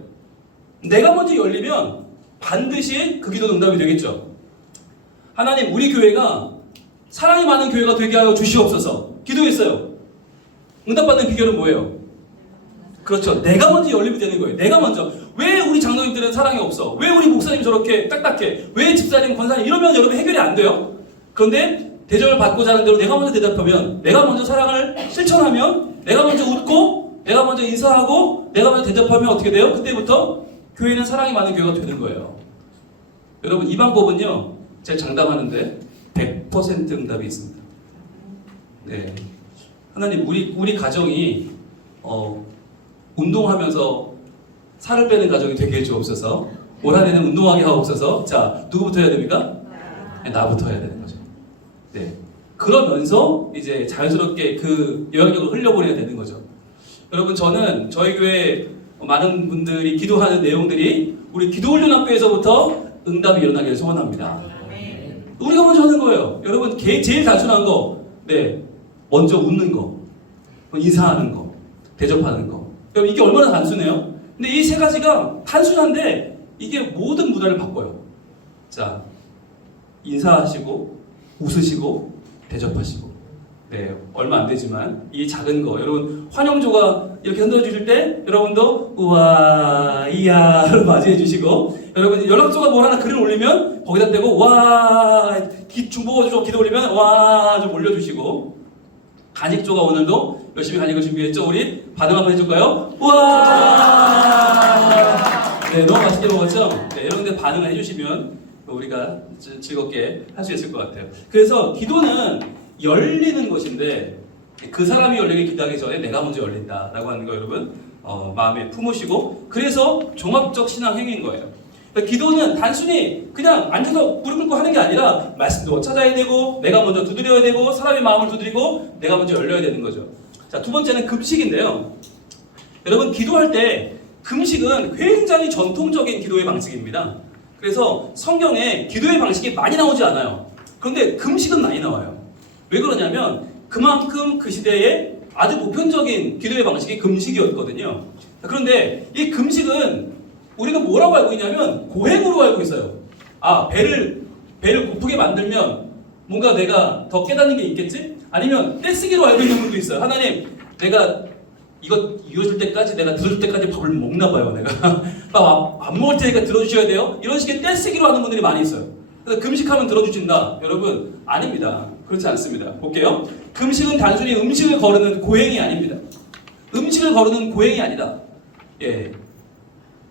내가 먼저 열리면 반드시 그 기도는 응답이 되겠죠. 하나님 우리 교회가 사랑이 많은 교회가 되게 하여 주시옵소서. 기도했어요. 응답받는 비결은 뭐예요? 그렇죠. 내가 먼저 열리면 되는 거예요. 내가 먼저. 왜 우리 장로님들은 사랑이 없어? 왜 우리 목사님 저렇게 딱딱해? 왜 집사님, 권사님 이러면 여러분 해결이 안 돼요? 그런데 대접을 받고자 하는 대로 내가 먼저 대답하면, 내가 먼저 사랑을 실천하면, 내가 먼저 웃고, 내가 먼저 인사하고, 내가 먼저 대접하면 어떻게 돼요? 그때부터 교회는 사랑이 많은 교회가 되는 거예요. 여러분 이 방법은요, 제가 장담하는데 100% 응답이 있습니다. 네, 하나님 우리 가정이 운동하면서 살을 빼는 가정이 되게 해주옵소서. 올 한해는 운동하게 하옵소서. 자, 누구부터 해야 됩니까? 네, 나부터 해야 되는 거죠. 네, 그러면서 이제 자연스럽게 그 영향력을 흘려보내야 되는 거죠. 여러분 저는 저희 교회 많은 분들이 기도하는 내용들이 우리 기도훈련학교에서부터 응답이 일어나기를 소원합니다. 우리가 먼저 하는 거예요. 여러분 제일 단순한 거, 네, 먼저 웃는 거, 인사하는 거, 대접하는 거. 여러분 이게 얼마나 단순해요? 근데 이 세 가지가 단순한데 이게 모든 문화를 바꿔요. 자, 인사하시고 웃으시고 대접하시고. 네, 얼마 안 되지만 이 작은 거, 여러분 환영조가 이렇게 흔들어주실 때 여러분도 우와 이야로 맞이해 주시고, 여러분 연락조가 뭘 하나 글을 올리면 거기다 대고 와, 중보조 기도 올리면 와 좀 올려주시고, 간식조가 오늘도 열심히 간식을 준비했죠. 우리 반응 한번 해줄까요? 와, 네, 너무 맛있게 먹었죠? 네, 여러분들 반응을 해주시면 우리가 즐겁게 할 수 있을 것 같아요. 그래서 기도는 열리는 것인데 그 사람이 열리게 기도하기 전에 내가 먼저 열린다라고 하는 거 여러분 마음에 품으시고, 그래서 종합적 신앙 행위인 거예요. 그러니까 기도는 단순히 그냥 앉아서 무릎 꿇고 하는 게 아니라 말씀도 찾아야 되고, 내가 먼저 두드려야 되고, 사람의 마음을 두드리고 내가 먼저 열려야 되는 거죠. 자, 두 번째는 금식인데요. 여러분 기도할 때 금식은 굉장히 전통적인 기도의 방식입니다. 그래서 성경에 기도의 방식이 많이 나오지 않아요. 그런데 금식은 많이 나와요. 왜 그러냐면 그만큼 그 시대에 아주 보편적인 기도의 방식이 금식이었거든요. 그런데 이 금식은 우리가 뭐라고 알고 있냐면 고행으로 알고 있어요. 아, 배를 고프게 만들면 뭔가 내가 더 깨닫는 게 있겠지? 아니면 떼쓰기로 알고 있는 분도 있어요. 하나님, 내가 이거 이어질 때까지, 내가 들어줄 때까지 밥을 먹나 봐요. 내가 밥 먹을 테니까 들어주셔야 돼요. 이런 식의 떼쓰기로 하는 분들이 많이 있어요. 그래서 금식하면 들어주신다. 여러분 아닙니다. 그렇지 않습니다. 볼게요. 금식은 단순히 음식을 거르는 고행이 아닙니다. 음식을 거르는 고행이 아니다. 예,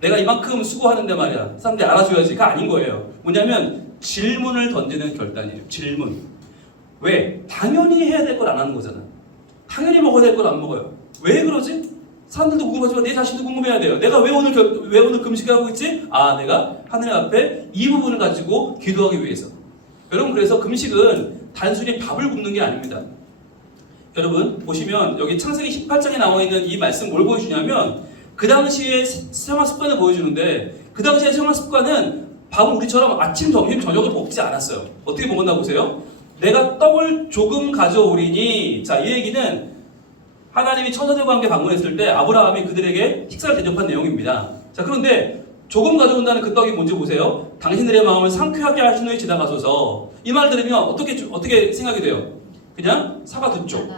내가 이만큼 수고하는데 말이야, 사람들이 알아줘야지가 아닌 거예요. 뭐냐면 질문을 던지는 결단이에요. 질문. 왜? 당연히 해야 될 걸 안 하는 거잖아. 당연히 먹어야 될 걸 안 먹어요. 왜 그러지? 사람들도 궁금하지만 내 자신도 궁금해야 돼요. 내가 왜 오늘 금식을 하고 있지? 아, 내가 하늘 앞에 이 부분을 가지고 기도하기 위해서. 여러분 그래서 금식은 단순히 밥을 굶는 게 아닙니다. 여러분 보시면 여기 창세기 18장에 나와 있는 이 말씀 뭘 보여주냐면 그 당시의 생활 습관을 보여주는데, 그 당시의 생활 습관은 밥은 우리처럼 아침, 점심, 저녁을 먹지 않았어요. 어떻게 먹었나 보세요. 내가 떡을 조금 가져오리니, 자, 이 얘기는 하나님이 천사들과 함께 방문했을 때 아브라함이 그들에게 식사를 대접한 내용입니다. 자, 그런데 조금 가져온다는 그 떡이 뭔지 보세요. 당신들의 마음을 상쾌하게 하신 후에 지나가소서. 이 말 들으면 어떻게 생각이 돼요? 그냥 사과 두 쪽,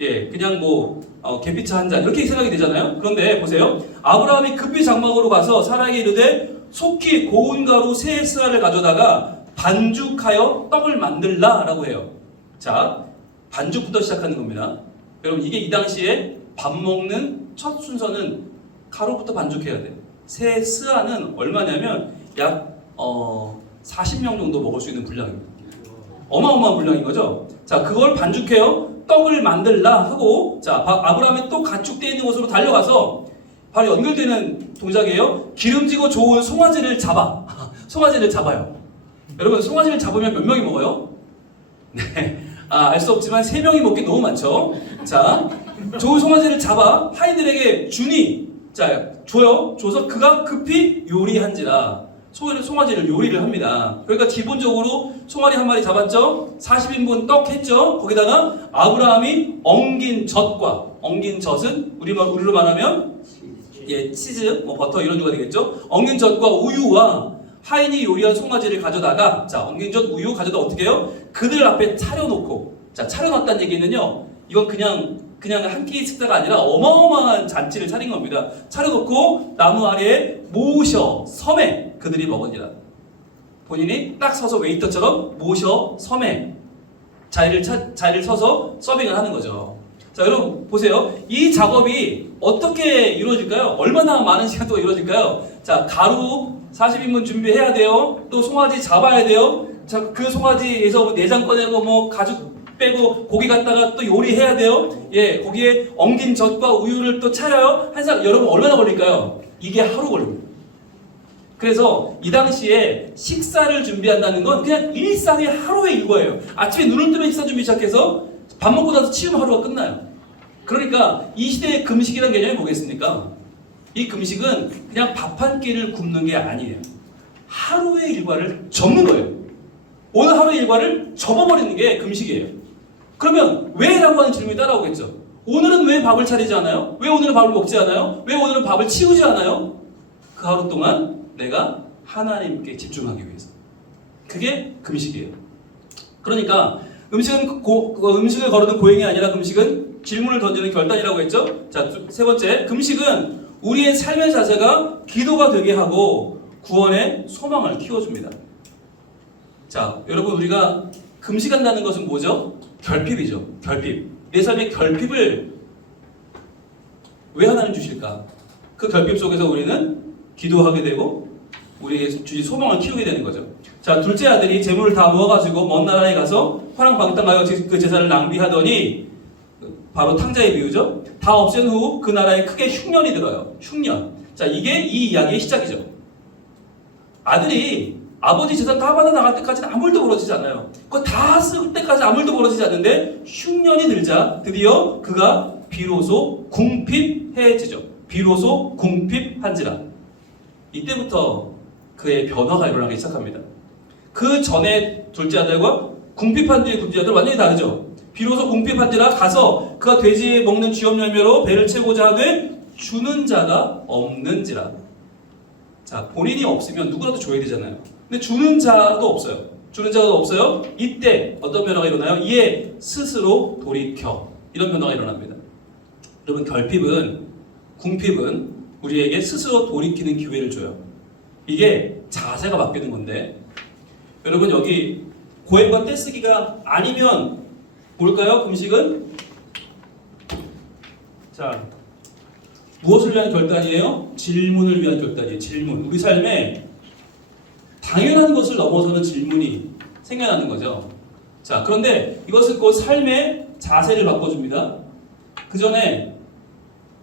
예, 그냥 계피차 한 잔, 이렇게 생각이 되잖아요. 그런데 보세요. 아브라함이 급히 장막으로 가서 사라에게 이르되 속히 고운 가루 세 스아를 가져다가 반죽하여 떡을 만들라라고 해요. 자, 반죽부터 시작하는 겁니다. 여러분 이게 이 당시에 밥 먹는 첫 순서는 가루부터 반죽해야 돼요. 세 스아는 얼마냐면 약 40명 정도 먹을 수 있는 분량입니다. 어마어마한 분량인 거죠. 자, 그걸 반죽해요. 떡을 만들라 하고, 자, 아브라함이 또 가축되어 있는 곳으로 달려가서 바로 연결되는 동작이에요. 기름지고 좋은 송아지를 잡아요. 여러분 송아지를 잡으면 몇 명이 먹어요? 네, 알 수 없지만 3명이 먹기 너무 많죠. 자, 좋은 송아지를 잡아 하인들에게 주니, 자, 줘서 그가 급히 요리한지라. 송아지를 요리를 합니다. 그러니까 기본적으로 송아지 한 마리 잡았죠. 40인분 떡 했죠. 거기다가 아브라함이 엉긴 젖은 우리로 말하면 치즈, 버터 이런류가 되겠죠. 엉긴 젖과 우유와 하인이 요리한 송아지를 가져다가, 자, 엉긴 젖, 우유 가져다 어떻게 해요? 그들 앞에 차려놓고, 자, 차려놨다는 얘기는요, 이건 그냥 한 끼 식사가 아니라 어마어마한 잔치를 차린 겁니다. 차려놓고 나무 아래에 모셔 섬에 그들이 먹으니라. 본인이 딱 서서 웨이터처럼 모셔 섬에 자리를 서서 서빙을 하는 거죠. 자, 여러분 보세요. 이 작업이 어떻게 이루어질까요? 얼마나 많은 시간 동안 이루어질까요? 자, 가루 40인분 준비해야 돼요. 또 송아지 잡아야 돼요. 자, 그 송아지에서 내장 꺼내고 가죽 빼고 고기 갖다가 또 요리해야 돼요. 예, 거기에 엉긴 젖과 우유를 또 차려요. 한 사람, 여러분 얼마나 걸릴까요? 이게 하루 걸립니다. 그래서 이 당시에 식사를 준비한다는 건 그냥 일상의 하루의 일과예요. 아침에 눈을 뜨면 식사 준비 시작해서 밥 먹고 나서 치우면 하루가 끝나요. 그러니까 이 시대의 금식이라는 개념이 뭐겠습니까? 이 금식은 그냥 밥 한 끼를 굶는 게 아니에요. 하루의 일과를 접는 거예요. 오늘 하루의 일과를 접어버리는 게 금식이에요. 그러면 왜? 라고 하는 질문이 따라오겠죠. 오늘은 왜 밥을 차리지 않아요? 왜 오늘은 밥을 먹지 않아요? 왜 오늘은 밥을 치우지 않아요? 그 하루 동안 내가 하나님께 집중하기 위해서. 그게 금식이에요. 그러니까 음식을 거르는 고행이 아니라 금식은 질문을 던지는 결단이라고 했죠. 자, 세 번째, 금식은 우리의 삶의 자세가 기도가 되게 하고 구원의 소망을 키워줍니다. 자, 여러분, 우리가 금식한다는 것은 뭐죠? 결핍이죠. 결핍. 내 삶의 결핍을 왜 하나님 주실까? 그 결핍 속에서 우리는 기도하게 되고 우리에게 주신 소망을 키우게 되는 거죠. 자, 둘째 아들이 재물을 다 모아가지고 먼 나라에 가서 화랑방탕하여 그 재산을 낭비하더니, 바로 탕자의 비유죠. 다 없앤 후 그 나라에 크게 흉년이 들어요. 흉년. 자, 이게 이 이야기의 시작이죠. 아들이 아버지 재산 다 받아 나갈 때까지는 아무 일도 벌어지지 않아요. 그거 다 쓸 때까지 아무 일도 벌어지지 않는데 흉년이 들자 드디어 그가 비로소 궁핍해지죠. 비로소 궁핍한지라. 이때부터 그의 변화가 일어나기 시작합니다. 그 전에 둘째 아들과 궁핍한 뒤의 둘째 아들 완전히 다르죠. 비로소 궁핍한지라 가서 그가 돼지 먹는 쥐업 열매로 배를 채우고자 하되 주는 자가 없는지라. 자, 본인이 없으면 누구라도 줘야 되잖아요. 근데 주는 자도 없어요. 주는 자도 없어요. 이때 어떤 변화가 일어나요? 이에 스스로 돌이켜. 이런 변화가 일어납니다. 여러분, 결핍은, 궁핍은 우리에게 스스로 돌이키는 기회를 줘요. 이게 자세가 바뀌는 건데, 여러분, 여기 고행과 떼쓰기가 아니면 뭘까요? 금식은? 자, 무엇을 위한 결단이에요? 질문을 위한 결단이에요. 질문. 우리 삶에 당연한 것을 넘어서는 질문이 생겨나는 거죠. 자, 그런데 이것은 곧 삶의 자세를 바꿔줍니다. 그 전에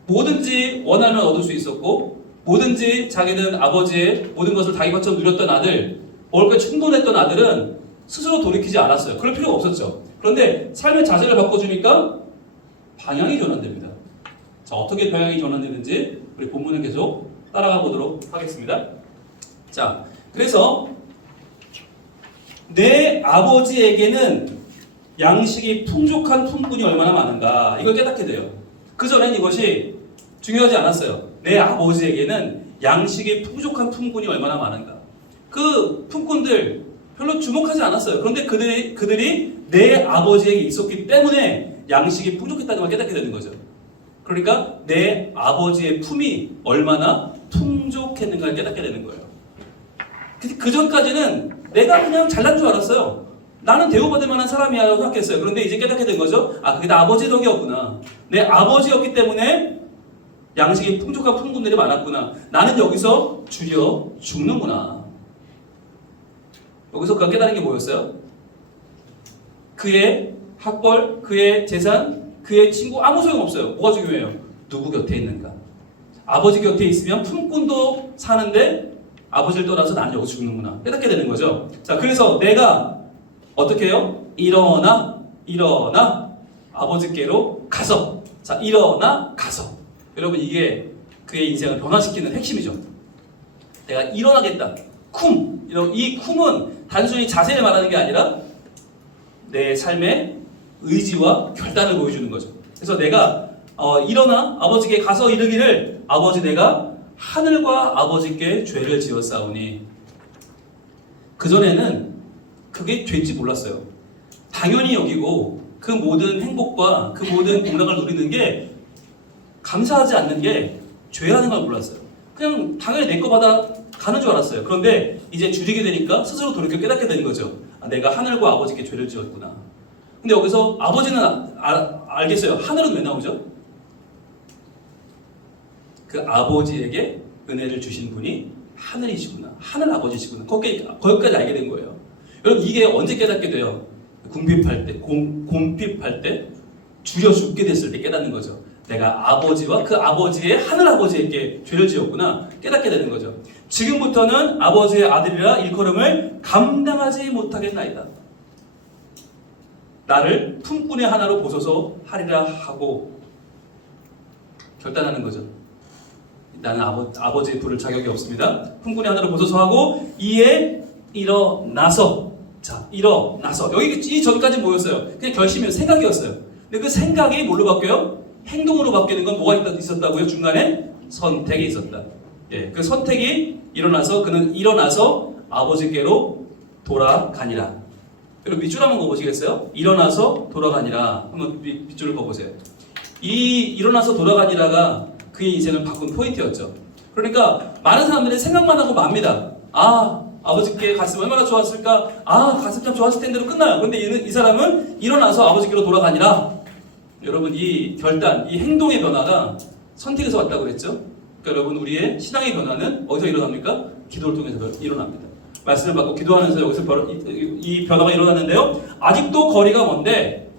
뭐든지 원하면 얻을 수 있었고, 뭐든지 자기는 아버지의 모든 것을 자기 것처럼 누렸던 아들, 먹을 게 충분했던 아들은 스스로 돌이키지 않았어요. 그럴 필요가 없었죠. 그런데 삶의 자세를 바꿔주니까 방향이 전환됩니다. 자, 어떻게 방향이 전환되는지 우리 본문을 계속 따라가 보도록 하겠습니다. 자, 그래서 내 아버지에게는 양식이 풍족한 품꾼이 얼마나 많은가, 이걸 깨닫게 돼요. 그전엔 이것이 중요하지 않았어요. 내 아버지에게는 양식이 풍족한 품꾼이 얼마나 많은가. 그 품꾼들 별로 주목하지 않았어요. 그런데 그들이 내 아버지에게 있었기 때문에 양식이 풍족했다는 걸 깨닫게 되는 거죠. 그러니까 내 아버지의 품이 얼마나 풍족했는가를 깨닫게 되는 거예요. 그 전까지는 내가 그냥 잘난 줄 알았어요. 나는 대우받을 만한 사람이라고 생각했어요. 그런데 이제 깨닫게 된 거죠. 아, 그게 다 아버지 덕이었구나. 내 아버지였기 때문에 양식이 풍족한 품꾼들이 많았구나. 나는 여기서 줄여 죽는구나. 여기서 그가 깨달은 게 뭐였어요? 그의 학벌, 그의 재산, 그의 친구 아무 소용없어요. 뭐가 중요해요? 누구 곁에 있는가? 아버지 곁에 있으면 품꾼도 사는데 아버지를 떠나서 나는 여기서 죽는구나. 깨닫게 되는 거죠. 자, 그래서 내가 어떻게 해요? 일어나 아버지께로 가서. 자, 일어나 가서. 여러분, 이게 그의 인생을 변화시키는 핵심이죠. 내가 일어나겠다. 이 쿰은 단순히 자세를 말하는 게 아니라 내 삶의 의지와 결단을 보여주는 거죠. 그래서 내가 일어나 아버지께 가서 이르기를, 아버지, 내가 하늘과 아버지께 죄를 지었사오니. 그전에는 그게 죄인지 몰랐어요. 당연히 여기고 그 모든 행복과 그 모든 공락을 누리는 게, 감사하지 않는 게 죄라는 걸 몰랐어요. 그냥 당연히 내 거 받아 가는 줄 알았어요. 그런데 이제 줄이게 되니까 스스로 돌이켜 깨닫게 되는 거죠. 아, 내가 하늘과 아버지께 죄를 지었구나. 근데 여기서 아버지는 알겠어요. 하늘은 왜 나오죠? 그 아버지에게 은혜를 주신 분이 하늘이시구나. 하늘 아버지시구나. 거기까지 알게 된 거예요. 여러분, 이게 언제 깨닫게 돼요? 궁핍할 때, 곰핍할 때, 줄여 죽게 됐을 때 깨닫는 거죠. 내가 아버지와 그 아버지의 하늘 아버지에게 죄를 지었구나. 깨닫게 되는 거죠. 지금부터는 아버지의 아들이라 일컬음을 감당하지 못하겠나이다. 나를 품꾼의 하나로 보소서 하리라 하고 결단하는 거죠. 나는 아버지의 부를 자격이 없습니다. 흥분의 하나로 보소서하고 이에 일어나서. 자, 일어나서. 여기 이 전까지 뭐였어요? 그냥 결심이었어요. 생각이었어요. 근데 그 생각이 뭘로 바뀌어요? 행동으로 바뀌는 건 뭐가 있었다고요? 중간에 선택이 있었다. 예, 그 선택이 일어나서 그는 일어나서 아버지께로 돌아가니라. 그리고 밑줄 한번 보시겠어요? 일어나서 돌아가니라. 한번 밑줄을 보세요. 이 일어나서 돌아가니라가 그의 인생을 바꾼 포인트였죠. 그러니까 많은 사람들이 생각만 하고 맙니다. 아버지께 갔으면 얼마나 좋았을까? 갔으면 참 좋았을 텐데로 끝나요. 그런데 이 사람은 일어나서 아버지께로 돌아가니라. 여러분, 이 결단, 이 행동의 변화가 선택에서 왔다고 그랬죠? 그러니까 여러분, 우리의 신앙의 변화는 어디서 일어납니까? 기도를 통해서 일어납니다. 말씀을 받고 기도하면서 여기서 이 변화가 일어났는데요. 아직도 거리가 먼데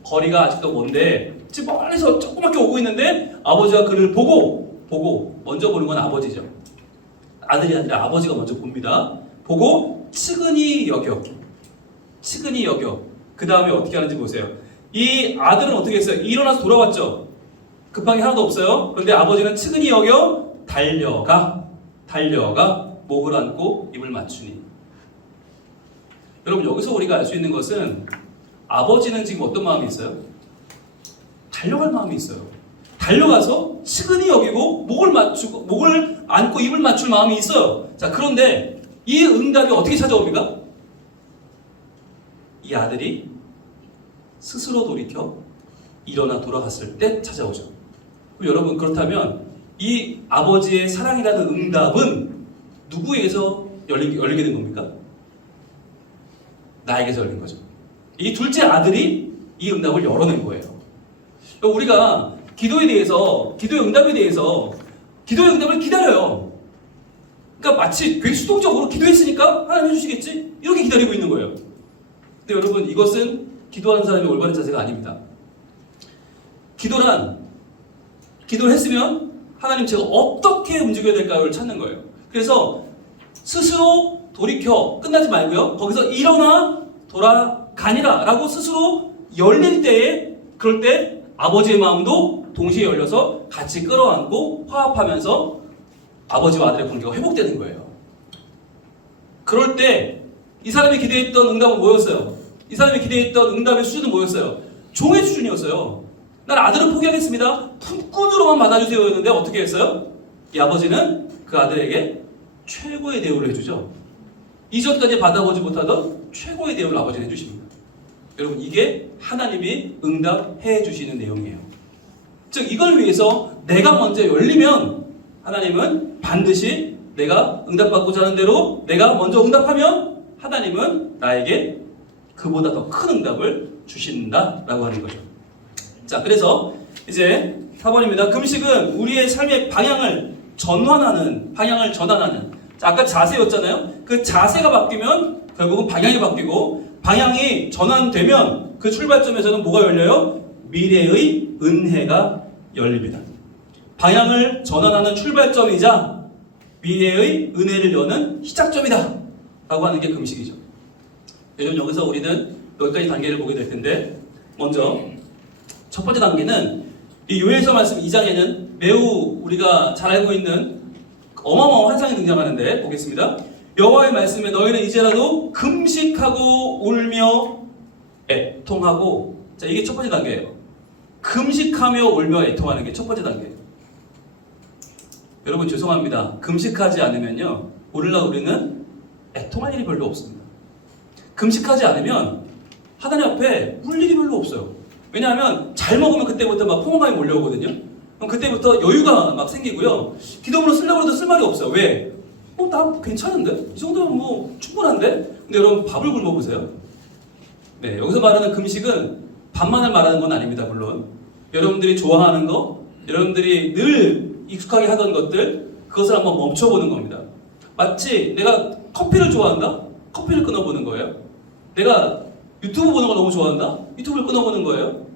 지금 멀리서 조그맣게 오고 있는데 아버지가 그를 보고 먼저 보는 건 아버지죠. 아들이 아니라 아버지가 먼저 봅니다. 보고 측은히 여겨. 그 다음에 어떻게 하는지 보세요. 이 아들은 어떻게 했어요? 일어나서 돌아왔죠. 급한 게 하나도 없어요. 그런데 아버지는 측은히 여겨 달려가 목을 안고 입을 맞추니. 여러분, 여기서 우리가 알 수 있는 것은 아버지는 지금 어떤 마음이 있어요? 달려갈 마음이 있어요. 달려가서 측은히 여기고 목을 안고 입을 맞출 마음이 있어요. 자, 그런데 이 응답이 어떻게 찾아옵니까? 이 아들이 스스로 돌이켜 일어나 돌아갔을 때 찾아오죠. 여러분, 그렇다면 이 아버지의 사랑이라는 응답은 누구에게서 열리게 된 겁니까? 나에게서 열린 거죠. 이 둘째 아들이 이 응답을 열어낸 거예요. 우리가 기도의 응답에 대해서 기도의 응답을 기다려요. 그러니까 마치 되게 수동적으로 기도했으니까 하나님 해주시겠지? 이렇게 기다리고 있는 거예요. 근데 여러분, 이것은 기도하는 사람의 올바른 자세가 아닙니다. 기도를 했으면 하나님 제가 어떻게 움직여야 될까를 찾는 거예요. 그래서 스스로 돌이켜 끝나지 말고요. 거기서 일어나 돌아가니라 라고 스스로 열릴 때에, 그럴 때 아버지의 마음도 동시에 열려서 같이 끌어안고 화합하면서 아버지와 아들의 관계가 회복되는 거예요. 그럴 때 이 사람이 기대했던 응답은 뭐였어요? 이 사람이 기대했던 응답의 수준은 뭐였어요? 종의 수준이었어요. 난 아들을 포기하겠습니다. 품꾼으로만 받아주세요 였는데 어떻게 했어요? 이 아버지는 그 아들에게 최고의 대우를 해주죠. 이전까지 받아보지 못하던 최고의 대우를 아버지는 해주십니다. 여러분, 이게 하나님이 응답해 주시는 내용이에요. 즉, 이걸 위해서 내가 먼저 열리면 하나님은 반드시 내가 응답받고자 하는 대로 내가 먼저 응답하면 하나님은 나에게 그보다 더 큰 응답을 주신다라고 하는 거죠. 자, 그래서 이제 4번입니다. 금식은 우리의 삶의 방향을 전환하는. 자, 아까 자세였잖아요. 그 자세가 바뀌면 결국은 방향이 바뀌고, 방향이 전환되면 그 출발점에서는 뭐가 열려요? 미래의 은혜가 열립니다. 방향을 전환하는 출발점이자 미래의 은혜를 여는 시작점이다 라고 하는 게 금식이죠. 요즘 여기서 우리는 여기까지 단계를 보게 될 텐데, 먼저 첫 번째 단계는 이 요엘서 말씀 2장에는 매우 우리가 잘 알고 있는 어마어마한 환상이 등장하는데 보겠습니다. 여호와의 말씀에 너희는 이제라도 금식하고 울며 애통하고. 자, 이게 첫 번째 단계예요. 금식하며 울며 애통하는 게 첫 번째 단계예요. 여러분, 죄송합니다. 금식하지 않으면요, 오늘날 우리는 애통할 일이 별로 없습니다. 금식하지 않으면 하나님 앞에 울 일이 별로 없어요. 왜냐하면 잘 먹으면 그때부터 막 포만감이 몰려오거든요. 그럼 그때부터 여유가 막 생기고요. 기도문을 쓰려고 해도 쓸 말이 없어요. 왜? 나 괜찮은데? 이 정도면 뭐 충분한데? 근데 여러분, 밥을 굶어 보세요. 네, 여기서 말하는 금식은 밥만을 말하는 건 아닙니다. 물론 여러분들이 좋아하는 거, 여러분들이 늘 익숙하게 하던 것들, 그것을 한번 멈춰보는 겁니다. 마치 내가 커피를 좋아한다? 커피를 끊어보는 거예요. 내가 유튜브 보는 걸 너무 좋아한다? 유튜브를 끊어보는 거예요.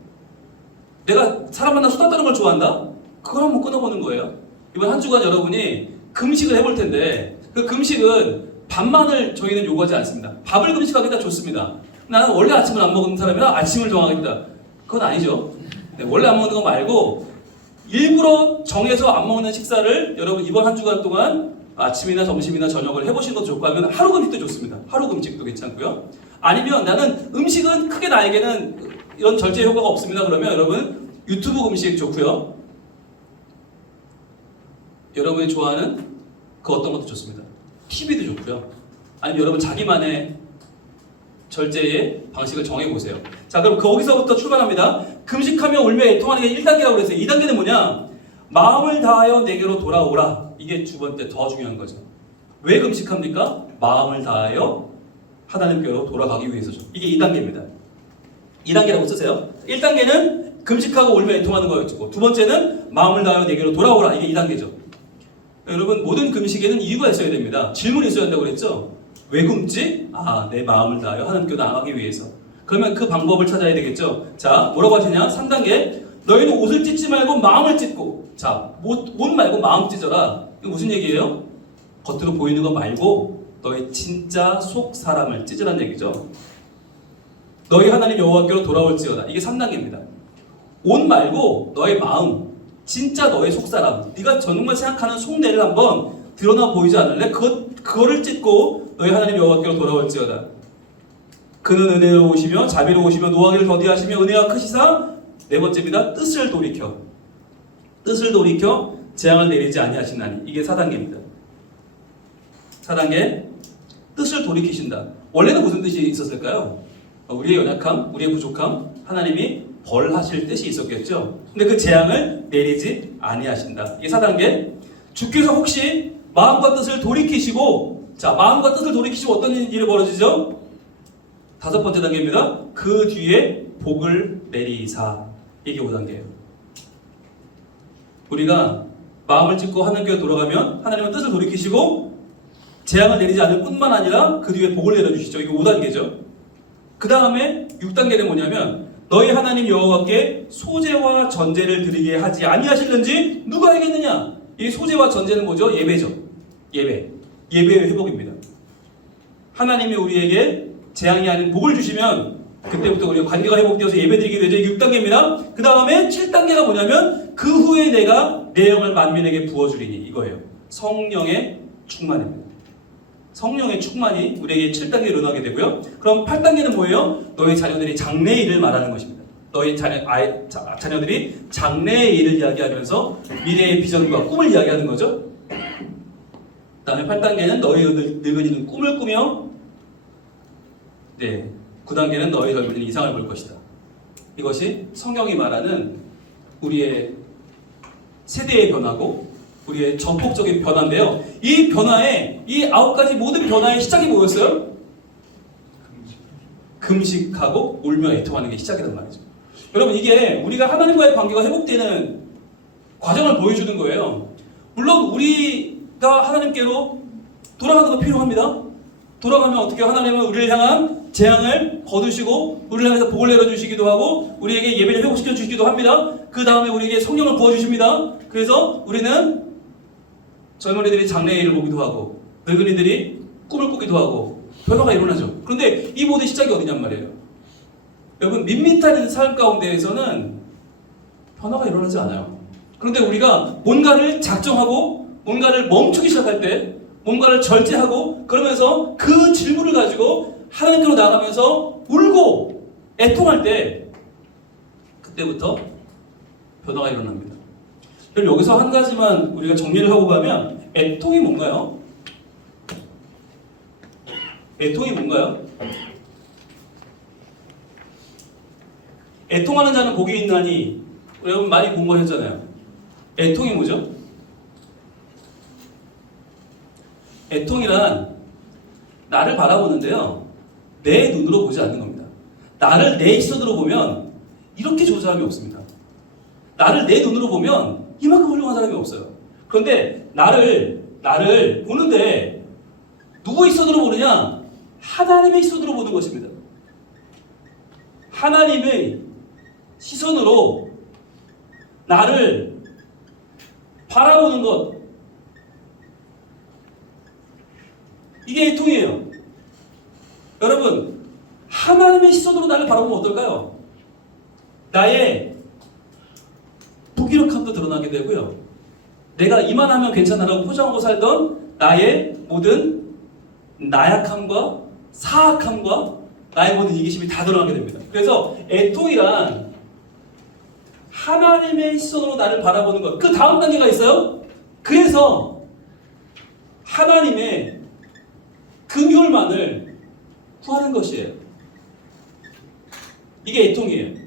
내가 사람 만나 수다 떠는 걸 좋아한다? 그걸 한번 끊어보는 거예요. 이번 한 주간 여러분이 금식을 해볼 텐데, 그 금식은 밥만을 저희는 요구하지 않습니다. 밥을 금식하겠다 좋습니다. 나는 원래 아침을 안 먹는 사람이라 아침을 정하겠다. 그건 아니죠. 네, 원래 안 먹는 거 말고 일부러 정해서 안 먹는 식사를 여러분 이번 한 주간 동안 아침이나 점심이나 저녁을 해보신 것도 좋고 하면 하루 금식도 좋습니다. 하루 금식도 괜찮고요. 아니면 나는 음식은 크게 나에게는 이런 절제 효과가 없습니다. 그러면 여러분 유튜브 금식 좋고요. 여러분이 좋아하는 그 어떤 것도 좋습니다. TV도 좋고요. 아니면 여러분 자기만의 절제의 방식을 정해보세요. 자, 그럼 거기서부터 출발합니다. 금식하며 울며 애통하는 게 1단계라고 그랬어요. 2단계는 뭐냐? 마음을 다하여 내게로 돌아오라. 이게 두 번째 더 중요한 거죠. 왜 금식합니까? 마음을 다하여 하나님께로 돌아가기 위해서죠. 이게 2단계입니다. 2단계라고 쓰세요. 1단계는 금식하고 울며 애통하는 거였고, 두 번째는 마음을 다하여 내게로 돌아오라. 이게 2단계죠. 여러분 모든 금식에는 이유가 있어야 됩니다. 질문이 있어야 한다고 그랬죠? 왜 굶지? 내 마음을 다하여 하나님께로 나아가기 위해서. 그러면 그 방법을 찾아야 되겠죠? 자, 뭐라고 하시냐? 3단계. 너희는 옷을 찢지 말고 마음을 찢고. 자, 옷 말고 마음 찢어라. 이거 무슨 얘기예요? 겉으로 보이는 거 말고 너희 진짜 속 사람을 찢으라는 얘기죠. 너희 하나님 여호와께로 돌아올지어다. 이게 3단계입니다. 옷 말고 너의 마음, 진짜 너의 속 사람, 네가 정말 생각하는 속내를 한번 드러나 보이지 않을래? 그거를 찢고 너희 하나님 여호와께로 돌아올지어다. 그는 은혜로우시며 자비로우시며 노하기를 더디하시며 은혜가 크시사. 네 번째입니다. 뜻을 돌이켜 재앙을 내리지 아니하시나니. 이게 4단계입니다. 4단계 뜻을 돌이키신다. 원래는 무슨 뜻이 있었을까요? 우리의 연약함, 우리의 부족함, 하나님이 벌하실 뜻이 있었겠죠. 근데 그 재앙을 내리지 아니하신다. 이게 4단계. 주께서 혹시 마음과 뜻을 돌이키시고, 자, 마음과 뜻을 돌이키시고 어떤 일이 벌어지죠? 5번째 단계입니다. 그 뒤에 복을 내리사. 이게 5단계예요. 우리가 마음을 찢고 하나님께 돌아가면 하나님은 뜻을 돌이키시고 재앙을 내리지 않을 뿐만 아니라 그 뒤에 복을 내려주시죠. 이게 5단계죠. 그 다음에 6단계는 뭐냐면 너희 하나님 여호와께 소제와 전제를 드리게 하지 아니하실는지 누가 알겠느냐? 이 소제와 전제는 뭐죠? 예배죠. 예배의 회복입니다. 하나님이 우리에게 재앙이 아닌 복을 주시면 그때부터 우리가 관계가 회복되어서 예배드리게 되죠. 이게 6단계입니다. 그 다음에 7단계가 뭐냐면 그 후에 내가 내 영을 만민에게 부어주리니. 이거예요. 성령의 충만입니다. 성령의 충만이 우리에게 7단계에 일어나게 되고요. 그럼 8단계는 뭐예요? 너희 자녀들이 장래의 일을 말하는 것입니다. 너희 자녀들이 장래의 일을 이야기하면서 미래의 비전과 꿈을 이야기하는 거죠. 그 다음에 8단계는 너희 늙은이는 꿈을 꾸며 9단계는 너희 젊은이는 이상을 볼 것이다. 이것이 성경이 말하는 우리의 세대의 변화고 우리의 전폭적인 변화인데요. 이 변화에 이 9가지 모든 변화의 시작이 뭐였어요? 금식하고 울며 애통하는 게 시작이란 말이죠. 여러분 이게 우리가 하나님과의 관계가 회복되는 과정을 보여주는 거예요. 물론 우리가 하나님께로 돌아가는 거 필요합니다. 돌아가면 어떻게 하나님은 우리를 향한 재앙을 거두시고 우리를 향해서 복을 내려주시기도 하고 우리에게 예배를 회복시켜 주시기도 합니다. 그 다음에 우리에게 성령을 부어주십니다. 그래서 우리는 젊은이들이 장래의 일을 보기도 하고 늙은이들이 꿈을 꾸기도 하고 변화가 일어나죠. 그런데 이 모든 시작이 어디냔 말이에요. 여러분 밋밋한 삶 가운데에서는 변화가 일어나지 않아요. 그런데 우리가 뭔가를 작정하고 뭔가를 멈추기 시작할 때 뭔가를 절제하고 그러면서 그 질문을 가지고 하나님께로 나아가면서 울고 애통할 때 그때부터 변화가 일어납니다. 그럼 여기서 한 가지만 우리가 정리를 하고 가면 애통이 뭔가요? 애통이 뭔가요? 애통하는 자는 복이 있나니 여러분 많이 공부하셨잖아요. 애통이 뭐죠? 애통이란 나를 바라보는데요. 내 눈으로 보지 않는 겁니다. 나를 내 시선으로 보면 이렇게 좋은 사람이 없습니다. 나를 내 눈으로 보면 이만큼 훌륭한 사람이 없어요. 그런데 나를 보는데 누구의 시선으로 보느냐? 하나님의 시선으로 보는 것입니다. 하나님의 시선으로 나를 바라보는 것, 이게 애통이에요. 여러분 하나님의 시선으로 나를 바라보면 어떨까요? 나의 무기력함도 드러나게 되고요. 내가 이만하면 괜찮아라고 포장하고 살던 나의 모든 나약함과 사악함과 나의 모든 이기심이 다 드러나게 됩니다. 그래서 애통이란 하나님의 시선으로 나를 바라보는 것. 그 다음 단계가 있어요. 그래서 하나님의 긍휼만을 구하는 것이에요. 이게 애통이에요.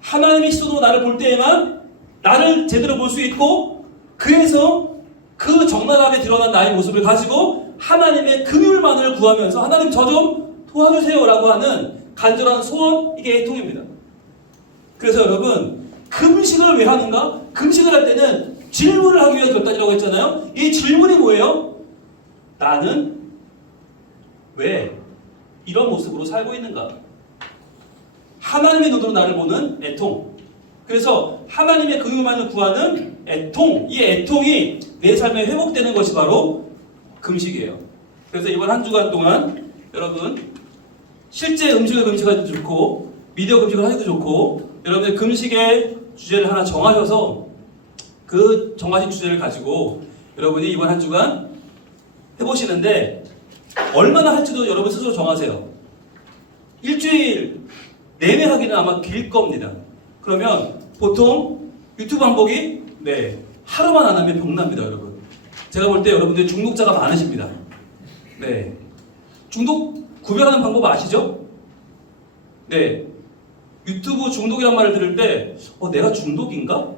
하나님의 시선으로 나를 볼 때에만 나를 제대로 볼 수 있고, 그래서 그 적나라하게 드러난 나의 모습을 가지고 하나님의 긍휼만을 구하면서 하나님 저 좀 도와주세요 라고 하는 간절한 소원, 이게 애통입니다. 그래서 여러분, 금식을 왜 하는가? 금식을 할 때는 질문을 하기 위한 결단이라고 했잖아요. 이 질문이 뭐예요? 나는 왜 이런 모습으로 살고 있는가? 하나님의 눈으로 나를 보는 애통. 그래서 하나님의 긍휼만을 구하는 애통, 이 애통이 내 삶에 회복되는 것이 바로 금식이에요. 그래서 이번 한 주간 동안 여러분 실제 음식을 금식하기도 좋고 미디어 금식을 하기도 좋고, 여러분들 금식의 주제를 하나 정하셔서 그 정하신 주제를 가지고 여러분이 이번 한 주간 해보시는데, 얼마나 할지도 여러분 스스로 정하세요. 일주일 내내 하기는 아마 길 겁니다. 그러면 보통 유튜브 한복이 하루만 안 하면 병납니다, 여러분. 제가 볼 때 여러분들 중독자가 많으십니다. 네, 중독 구별하는 방법 아시죠? 네, 유튜브 중독이란 말을 들을 때 내가 중독인가?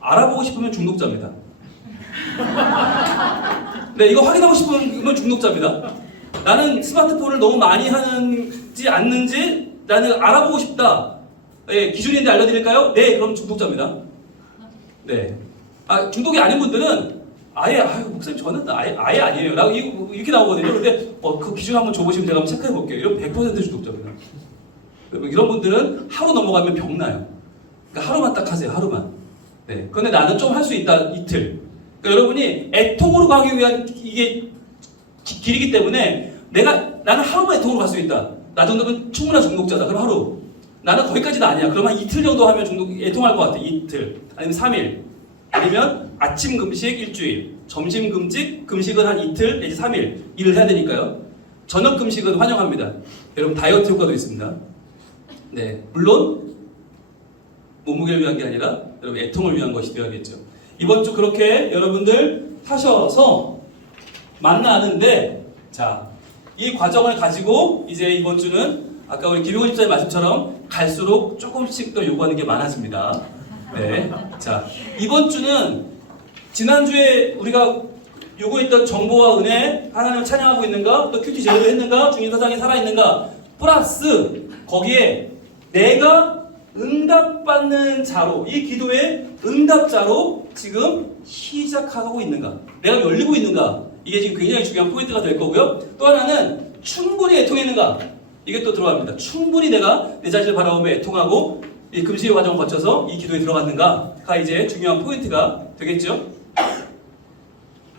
알아보고 싶으면 중독자입니다. 네, 이거 확인하고 싶으면 중독자입니다. 나는 스마트폰을 너무 많이 하는지 않는지 나는 알아보고 싶다. 네, 기준인데 알려드릴까요? 네, 그럼 중독자입니다. 네. 중독이 아닌 분들은 목사님 저는 아예 아니에요 라고 이렇게 나오거든요. 근데 그 기준 한번 줘보시면 제가 한번 체크해 볼게요. 이런 100% 중독자입니다. 이런 분들은 하루 넘어가면 병나요. 그러니까 하루만 딱 하세요. 하루만. 네. 그런데 나는 좀 할 수 있다. 이틀. 그러니까 여러분이 애통으로 가기 위한 이게 길이기 때문에 나는 하루만 애통으로 갈 수 있다. 나 정도면 충분한 중독자다. 그럼 하루. 나는 거기까지는 아니야. 그럼 한 이틀 정도 하면 애통할 것 같아. 이틀. 아니면 3일. 아니면 아침 금식 일주일. 점심 금식은 한 이틀 내지 3일. 일을 해야 되니까요. 저녁 금식은 환영합니다. 여러분 다이어트 효과도 있습니다. 네. 물론 몸무게를 위한 게 아니라 여러분 애통을 위한 것이 되어야겠죠. 이번 주 그렇게 여러분들 하셔서 만나는데, 자, 이 과정을 가지고 이제 이번 주는 아까 우리 김용원 집사님 말씀처럼 갈수록 조금씩 더 요구하는 게 많아집니다. 네. 자, 이번 주는 지난주에 우리가 요구했던 정보와 은혜, 하나님을 찬양하고 있는가, 또 큐티 제대로 했는가, 주님 사상이 살아있는가, 플러스 거기에 내가 응답받는 자로, 이 기도의 응답자로 지금 시작하고 있는가, 내가 열리고 있는가, 이게 지금 굉장히 중요한 포인트가 될 거고요. 또 하나는 충분히 애통했는가, 이게 또 들어갑니다. 충분히 내가 내 자신을 바라보며 애통하고 이 금식의 과정을 거쳐서 이 기도에 들어갔는가가 이제 중요한 포인트가 되겠죠.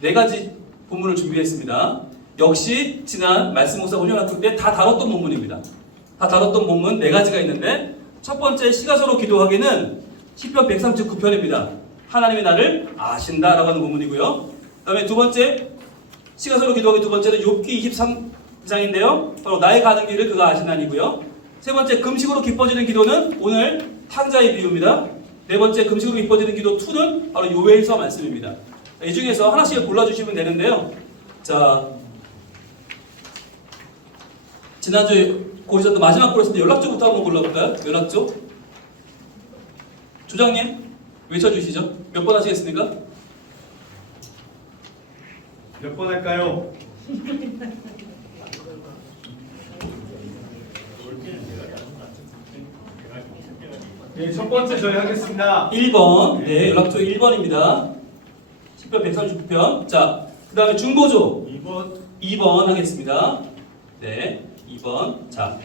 4가지 본문을 준비했습니다. 역시 지난 말씀 목사 훈련학교 때 다 다뤘던 본문입니다. 다 다뤘던 본문 4가지가 있는데, 첫 번째 시가서로 기도하기는 시편 139편입니다. 하나님이 나를 아신다라고 하는 본문이고요. 그 다음에 두 번째 시가서로 기도하기 두 번째는 욥기 23장인데요. 바로 나의 가는 길을 그가 아시나니고요. 세 번째 금식으로 기뻐지는 기도는 오늘 탕자의 비유입니다. 네 번째 금식으로 기뻐지는 기도 2는 바로 요엘서 말씀입니다. 이 중에서 하나씩 골라주시면 되는데요. 자, 지난주에 고르셨던 마지막 골랐을 연락조부터 한번 골라볼까요? 연락조. 조장님 외쳐주시죠. 몇 번 하시겠습니까? 몇 번 할까요? 네, 첫 번째 저희 하겠습니다. 1번. 네, 연락조 1번입니다. 10편 139편. 자, 그 다음에 중보조 2번 하겠습니다. 네, 2번. 자,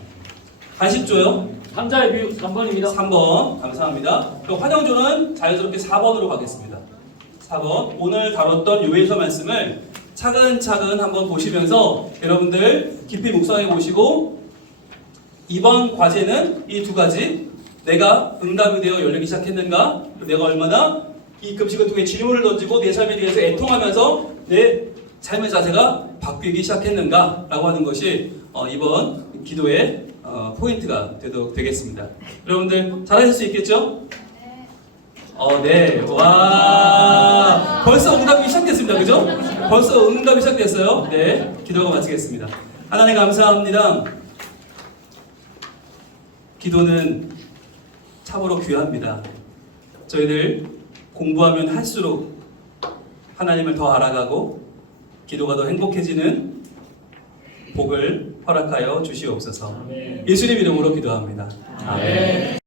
간식조요. 탕자의 비유 3번입니다. 3번. 감사합니다. 그럼 환영조는 자연스럽게 4번으로 가겠습니다. 4번. 오늘 다뤘던 요엘서 말씀을 차근차근 한번 보시면서 여러분들 깊이 묵상해 보시고, 이번 과제는 이 2가지 내가 응답이 되어 열리기 시작했는가? 내가 얼마나 이 금식을 통해 질문을 던지고 내 삶에 대해서 애통하면서 내 삶의 자세가 바뀌기 시작했는가? 라고 하는 것이 이번 기도의 포인트가 되겠습니다. 여러분들 잘하실 수 있겠죠? 네. 와. 벌써 응답이 시작됐습니다. 그죠? 벌써 응답이 시작됐어요. 네. 기도가 마치겠습니다. 하나님 감사합니다. 기도는 참으로 귀합니다. 저희들 공부하면 할수록 하나님을 더 알아가고 기도가 더 행복해지는 복을 허락하여 주시옵소서. 예수님 이름으로 기도합니다. 아멘.